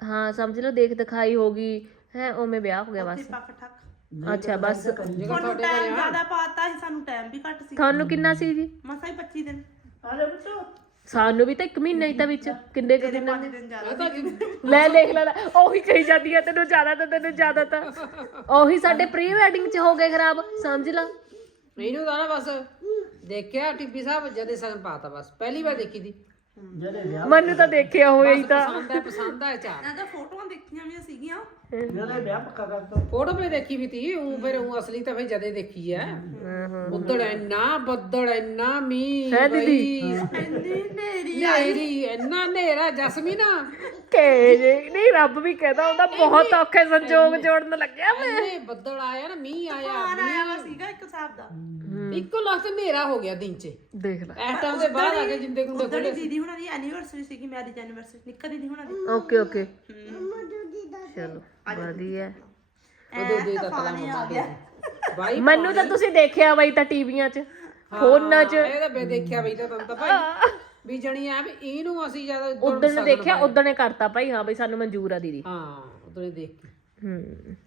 ਹਾਂ ਸਮਝ ਲਓ ਦੇਖ ਦਿਖਾਈ ਹੋ ਗਈ। ਹੈ ਉਵੇਂ ਵਿਆਹ ਹੋ ਗਿਆ ਤੇ ਬਸ। ਪੱਕ ਠੱਕ। ਅੱਛਾ ਬਸ। ਤੁਹਾਨੂੰ ਟਾਈਮ ਜ਼ਿਆਦਾ ਪਾਤਾ ਸੀ ਸਾਨੂੰ ਟਾਈਮ ਵੀ ਘੱਟ ਸੀ। ਤੁਹਾਨੂੰ ਕਿੰਨਾ ਸੀ ਜੀ? ਮਸਾਂ ਹੀ 25 ਦਿਨ। ਆ ਜਾ ਪੁੱਤੋ ਸਾਨੂੰ ਵੀ ਤਾਂ ਇੱਕ ਮਹੀਨਾ ਹੀ ਤਾਂ ਵਿੱਚ। ਕਿੰਨੇ ਕੁ ਦਿਨ 5 ਦਿਨ ਜ਼ਿਆਦਾ ਲੈ ਦੇਖ ਲੈ ਲੈ, ਉਹੀ ਕਹੀ ਜਾਂਦੀ ਆ ਤੈਨੂੰ ਜ਼ਿਆਦਾ ਤਾਂ ਤੈਨੂੰ ਜ਼ਿਆਦਾ ਤਾਂ। ਉਹੀ ਸਾਡੇ ਪ੍ਰੀ ਵੈਡਿੰਗ ਚ ਹੋ ਗਏ ਖਰਾਬ ਸਮਝ ਲਾ। ਇਹਨੂੰ ਤਾਂ ਨਾ ਬਸ ਦੇਖਿਆ ਟਿੱਬੀ ਸਾਹਿਬ ਜਦੇ ਸਗਨ ਪਾਤਾ ਬਸ ਪਹਿਲੀ ਵਾਰ ਦੇਖੀ ਦੀ। ਮੈਨੂੰ ਤਾਂ ਦੇਖਿਆ ਹੋਇਆ ਹੀ ਤਾਂ। ਪਸੰਦ ਹੈ ਪਸੰਦ ਹੈ ਚਾਰ। ਨਾ ਤਾਂ ਫੋਟੋਆਂ ਦੇਖੀਆਂ ਵੀ ਸੀਗੀਆਂ। ਫੋਟੋ ਤੇ ਦੇਖੀ ਵੀ ਤੀ ਉਹ ਫਿਰ ਉਹ ਅਸਲੀ ਤਾਂ ਫਿਰ ਜਦੇ ਦੇਖੀ ਐ। ਬੱਦਲ ਇੰਨਾ ਬੱਦਲ ਇੰਨਾ ਮੀਂਹ ਹੈ ਦੀਦੀ? ਇੰਨੀ ਨੇਰੀ ਨੇਰੀ ਇੰਨਾ ਨੇਰਾ ਜਸਮੀਨਾ। ਕਿ ਜੇ ਨਹੀਂ ਰੱਬ ਵੀ ਕਹਿੰਦਾ ਉਹਦਾ ਬਹੁਤ ਔਖੇ ਸੰਜੋਗ ਜੋੜਨ ਲੱਗਿਆ ਮੈਂ। ਇੰਨੇ ਬੱਦਲ ਆਇਆ ਨਾ ਮੀਂਹ ਆਇਆ ਵਾ ਸੀਗਾ ਇੱਕ ਹਿਸਾਬ ਦਾ। ਇੱਕੋ ਲੱਖ ਹਨੇਰਾ ਹੋ ਗਿਆ ਦਿਨ 'ਚ। ਦੇਖ ਲੈ। ਇਸ ਟਾਈਮ ਦੇ ਬਾਅਦ ਆ ਕੇ ਜਿੰਦੇ ਦੀ ਦੀਦੀ ਹੁਣਾਂ ਦੀ ਐਨੀਵਰਸਰੀ ਸੀਗੀ ਮੈਰਿਜ ਐਨੀਵਰਸਰੀ ਨਿੱਕਾ ਦੀਦੀ ਹੁਣਾਂ ਦੀ। Okay okay. ਚਲੋ ਵਧੀਆ। ਉਦੋਂ ਦੇ ਤਾਂ ਪਾਣੀ ਆ ਗਿਆ। ਬਾਈ ਮੈਨੂੰ ਤਾਂ ਤੁਸੀਂ ਦੇਖਿਆ ਬਈ ਤਾਂ ਟੀਵੀਆਂ 'ਚ ਫੋਨਾਂ 'ਚ। ਇਹ ਤਾਂ ਬੇ ਦੇਖਿਆ ਬਈ ਤਾਂ ਤੁਹਾਨੂੰ ਤਾਂ ਭਾਈ ਵੀ ਜਣੀ ਆ ਵੀ ਇਹਨੂੰ ਅਸੀਂ ਜਦ ਉਦੋਂ ਨੇ ਦੇਖਿਆ ਉਦੋਂ ਨੇ ਕਰਤਾ ਭਾਈ ਹਾਂ ਬਈ ਸਾਨੂੰ ਮਨਜ਼ੂਰ ਆ ਦੀਦੀ। ਹਾਂ ਉਦੋਂ ਦੇਖ ਕੇ। ਹੂੰ।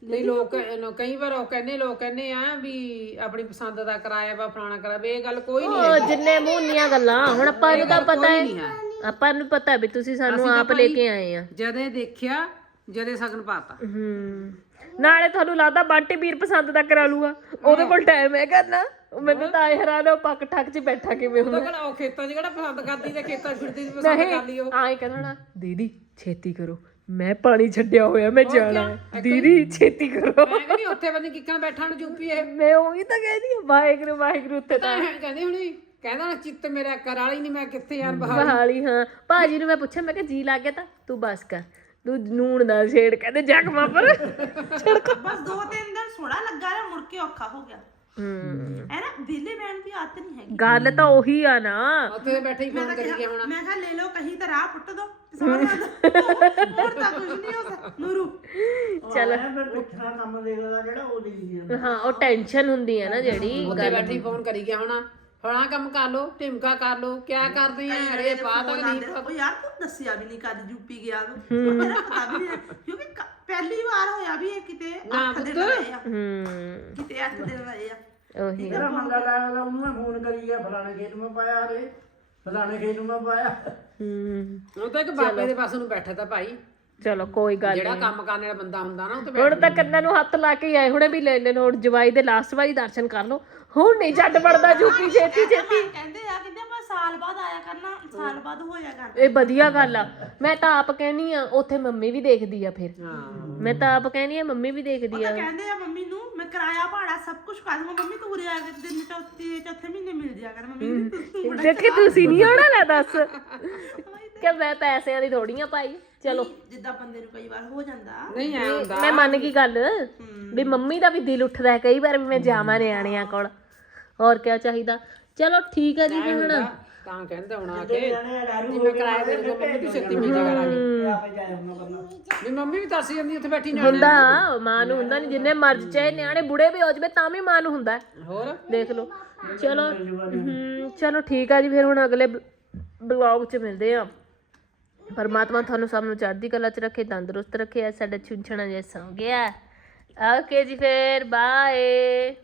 ਨਹੀਂ ਲੋਕ ਕਈ ਵਾਰ ਉਹ ਕਹਿੰਦੇ ਲੋਕ ਕਹਿੰਦੇ ਆ ਵੀ ਆਪਣੀ ਪਸੰਦ ਦਾ ਕਰਾਇਆ ਵਾ ਫਲਾਣਾ ਕਰਾ ਵੀ ਇਹ ਗੱਲ ਕੋਈ ਨਹੀਂ ਉਹ ਜਿੰਨੇ ਮੂੰਹਨੀਆਂ ਗੱਲਾਂ ਹੁਣ ਆਪਾਂ ਨੂੰ ਤਾਂ ਪਤਾ ਹੈ ਆਪਾਂ ਨੂੰ ਪਤਾ ਵੀ ਤੁਸੀਂ ਸਾਨੂੰ ਆਪ ਲੈ ਕੇ ਆਏ ਆ। ਜਦੇ ਦੇਖਿਆ ਜਦੇ ਸਗਨ ਪਾਤਾ। ਹੂੰ। ਨਾਲੇ ਤੁਹਾਨੂੰ ਲੱਗਦਾ ਬਾਂਟੀ ਵੀਰ ਪਸੰਦ ਦਾ ਕਰਾ ਲੂਗਾ। ਉਹਦੇ ਕੋਲ ਟਾਈਮ ਹੈਗਾ ਨਾ ਉਹ ਮੈਨੂੰ ਤਾਂ ਆਏ ਹੈਰਾਨ ਉਹ ਪੱਕ ਠੱਕ 'ਚ ਬੈਠਾ ਕਿਵੇਂ ਹੁੰਦਾ। ਉਹ ਕਿਹੜਾ ਉਹ ਖੇਤਾਂ 'ਚ ਕਿਹੜਾ ਪਸੰਦ ਕਰਦੀ ਤੇ ਖੇਤਾਂ 'ਚ ਫਿਰਦੀ ਸੀ ਪਸੰਦ ਕਰ ਲਈ ਉਹ ਆਏ ਕਹਿੰਦਾ ਨਾ ਦੀਦੀ ਛੇਤੀ ਕਰੋ। ਮੈਂ ਪਾਣੀ ਛੱਡਿਆ ਹੋਇਆ ਮੈਂ ਜਾਣਾ ਹੈ। ਦੀਦੀ ਛੇਤੀ ਕਰੋ। ਮੈਂ ਕਹਿੰਦੀ ਉੱਥੇ ਬੰਦੇ ਕਿੱਕਣ ਬੈਠਾ ਨੂੰ ਜੂਪੀ ਇਹ। ਮੈਂ ਉਹੀ ਤਾਂ ਕਹਿੰਦੀ ਆ ਵਾਹਿਗੁਰੂ ਵਾਹਿਗੁਰੂ ਉੱਤੇ ਤਾਂ। ਤਾਂ ਕਹਿੰਦੀ ਹੁਣੀ ਕਹਿੰਦਾ ਨਾ ਚਿੱਤ ਮੇਰਾ ਕਰ ਵਾਲੀ ਨਹੀਂ ਮੈਂ ਕਿੱਥੇ ਯਾਰ ਬਾਹਰ ਬਹਾਲੀ ਹਾਂ। ਭਾਜੀ ਨੂੰ ਮੈਂ ਪੁੱਛਿਆ ਮੈਂ ਕਿਹਾ ਜੀ ਲੱਗ ਗਿਆ ਤਾਂ ਤੂੰ ਬਸ ਕਰ। ਤੂੰ ਨੂਣ ਦਾ ਛੇੜ ਕਹਿੰਦੇ ਜ਼ਖਮਾਂ ਪਰ ਬਸ ਦੋ ਤਿੰਨ ਦਿਨ ਸੋਹਣਾ ਲੱਗਾ ਰਿਹਾ ਮੁੜ ਕੇ ਔਖਾ ਹੋ ਗਿਆ। ਹੂੰ। ਹੈ ਨਾ ਵਿਲੇ ਬੈਣ ਦੀ ਆਦਤ ਨਹੀਂ ਹੈਗੀ। ਗੱਲ ਤਾਂ ਉਹੀ ਆ ਨਾ। ਉੱਥੇ ਬੈਠੇ ਹੀ ਫੋਨ ਕਰੀ ਗਿਆ ਹੁਣ। ਮੈਂ ਕਿਹਾ ਲੈ ਲਓ ਕਹੀਂ ਤਾਂ ਰਾਹ ਪੁੱਟ ਦੋ। ਤੇ ਸਮਝ ਲਾ ਹੋਰ ਤਾਂ ਕੁਝ ਨਹੀਂ ਹੋ ਸਕਦਾ। ਨੂਰੂ। ਚੱਲ। ਕੰਮ ਦੇਖ ਜਿਹੜਾ ਉਹ ਹਾਂ ਉਹ ਟੈਨਸ਼ਨ ਹੁੰਦੀ ਹੈ ਨਾ ਜਿਹੜੀ ਉੱਥੇ ਬੈਠੇ ਹੀ ਫੋਨ ਕਰੀ ਗਿਆ ਹੁਣ। ਫਲਾਂ ਕੰਮ ਕਰ ਲੋ ਢਿਮਕਾ ਕਰ ਲੋ ਕਿਆ ਕਰਦੇ ਆ? ਅਰੇ ਪਾ ਤਾਂ ਨਹੀਂ ਉਹ ਯਾਰ ਤੂੰ ਦੱਸਿਆ ਵੀ ਨਹੀਂ ਕਦ ਯੂਪੀ ਗਿਆ ਤੂੰ ਮੇਰਾ ਪਤਾ ਵੀ ਨਹੀਂ ਕਿਉਂਕਿ ਕ- ਪਹਿਲੀ ਵਾਰ ਹੋਇਆ ਵੀ ਇਹ ਕਿਤੇ 8 ਦਿਨ ਰਹੇ ਆ। ਹੂੰ। ਕਿਤੇ 8 ਦਿਨ ਰਹੇ ਆ। ਉਹੀ। ਤੇਰਾ ਮੰਗਾ ਲਾਇਆ ਉਹਨੂੰ ਮੈਂ ਫੋਨ ਕਰੀ ਗਿਆ ਫਲਾਣੇ ਗੇਟ ਮੈਂ ਪਾਇਆ ਹਰੇ ਫਲਾਣੇ ਖੇਤ ਨੂੰ ਮੈਂ ਪਾਇਆ। ਹੂੰ। ਉਹ ਤਾਂ ਇੱਕ ਬਾਬੇ ਦੇ ਪਾਸੇ ਨੂੰ ਬੈਠਾ ਤਾਂ ਭਾਈ। ਚਲੋ ਕੋਈ ਗੱਲ ਜਿਹੜਾ ਕੰਮ ਕਰਨ ਵਾਲਾ ਬੰਦਾ ਹੁੰਦਾ ਨਾ ਉਹ ਤੇ ਹੁਣ ਤਾਂ ਕੰਨਾਂ ਨੂੰ ਹੱਥ ਲਾ ਕੇ ਹੀ ਆਏ ਹੁਣੇ ਵੀ ਲੈ ਲੈਣ ਹੁਣ ਜਵਾਈ ਦੇ ਲਾਸਟ ਵਾਰੀ ਦਰਸ਼ਨ ਕਰ ਲਓ। ਹੁਣ ਨਹੀਂ ਛੱਡ ਪੜਦਾ ਜੂਕੀ ਛੇਤੀ ਛੇਤੀ। ਕਹਿੰਦੇ ਆ ਕਹਿੰਦੇ ਆਪਾਂ ਸਾਲ ਬਾਅਦ ਆਇਆ ਕਰਨਾ ਸਾਲ ਬਾਅਦ ਹੋਇਆ ਕਰਨਾ। ਇਹ ਵਧੀਆ ਗੱਲ ਆ। ਮੈਂ ਤਾਂ ਆਪ ਕਹਿਨੀ ਆ ਉੱਥੇ ਮੰਮੀ ਵੀ ਦੇਖਦੀ ਆ ਫਿਰ। ਮੈਂ ਤਾਂ ਆਪ ਕਹਿਨੀ ਆ ਮੰਮੀ ਵੀ ਦੇਖਦੀ ਆ। ਕਹਿੰਦੇ ਆ ਮੰਮੀ ਨੂੰ ਮੈਂ ਕਿਰਾਇਆ ਭਾੜਾ ਸਭ ਕੁਝ ਕਰ ਦੂੰਗਾ ਮੰਮੀ ਤੂੰ ਉਰੇ ਆ ਕੇ ਦਿਨ ਚੌਥੇ ਚੌਥੇ ਮਹੀਨੇ ਮਿਲ ਜਿਆ ਕਰ ਮੰਮੀ ਨੂੰ ਤੂੰ- ਤੂੰ ਦੇਖੀ ਤੁਸੀਂ ਨਹੀਂ ਆਉਣਾ ਲੈ ਦੱਸ। ਕਿ ਮੈਂ ਪੈਸਿਆਂ ਦੀ ਥੋੜੀਆਂ ਪਾਈ ਚਲੋ। ਜਿੱਦਾਂ ਬੰਦੇ ਨੂੰ ਕਈ ਵਾਰ ਹੋ ਜਾਂਦਾ। ਨਹੀਂ ਹੁੰਦਾ। ਮੈਂ ਮੰਨ ਗਈ ਗੱਲ ਵੀ ਮੰਮੀ ਦਾ ਵੀ ਦਿਲ ਉੱਠਦਾ ਹੈ ਕਈ ਵਾਰ ਵੀ ਮੈਂ ਜਾਵਾਂ ਨਿਆਣਿਆਂ ਕੋਲ। ਹੋਰ ਕੀ ਚਾਹੀਦਾ? ਚਲੋ ਠੀਕ ਹੈ ਜੀ ਫਿਰ ਹੁਣ ਤਾਂ ਕਹਿੰਦਾ ਹੁਣ ਆ ਕੇ ਜਿਵੇਂ ਕਿਰਾਏ ਦੇ ਦੋ ਮੰਮੀ ਦੀ ਛੇਤੀ ਮਿਲ ਜਾ ਕਰਾਂਗੇ। ਆਪੇ ਜਾਇਆ ਉਹਨਾਂ ਕਰਨਾ ਵੀ ਮੰਮੀ ਵੀ ਤਰਸ ਜਾਂਦੀ ਉੱਥੇ ਬੈਠੀ ਨਾ ਹੁੰਦਾ ਮਾਂ ਨੂੰ ਹੁੰਦਾ ਨਹੀਂ ਜਿੰਨੇ ਮਰਜ਼ ਚਾਹੇ ਨਿਆਣੇ ਬੁੜੇ ਵੀ ਹੋ ਜਵੇ ਤਾਂ ਵੀ ਮਾਂ ਨੂੰ ਹੁੰਦਾ ਹੈ। ਹੋਰ? ਦੇਖ ਲਓ। ਚਲੋ ਹਮ, ਚਲੋ ਠੀਕ ਆ ਜੀ ਫਿਰ ਹੁਣ ਅਗਲੇ ਬਲੌਗ 'ਚ ਮਿਲਦੇ ਆ ਪਰਮਾਤਮਾ ਤੁਹਾਨੂੰ ਸਭ ਨੂੰ ਚੜ੍ਹਦੀ ਕਲਾ 'ਚ ਰੱਖੇ ਤੰਦਰੁਸਤ ਰੱਖੇ ਆ ਸਾਡਾ ਛੁੰਛਣਾ ਜਿਹਾ ਸੌਂ ਗਿਆ। ਓਕੇ ਜੀ ਫਿਰ ਬਾਏ।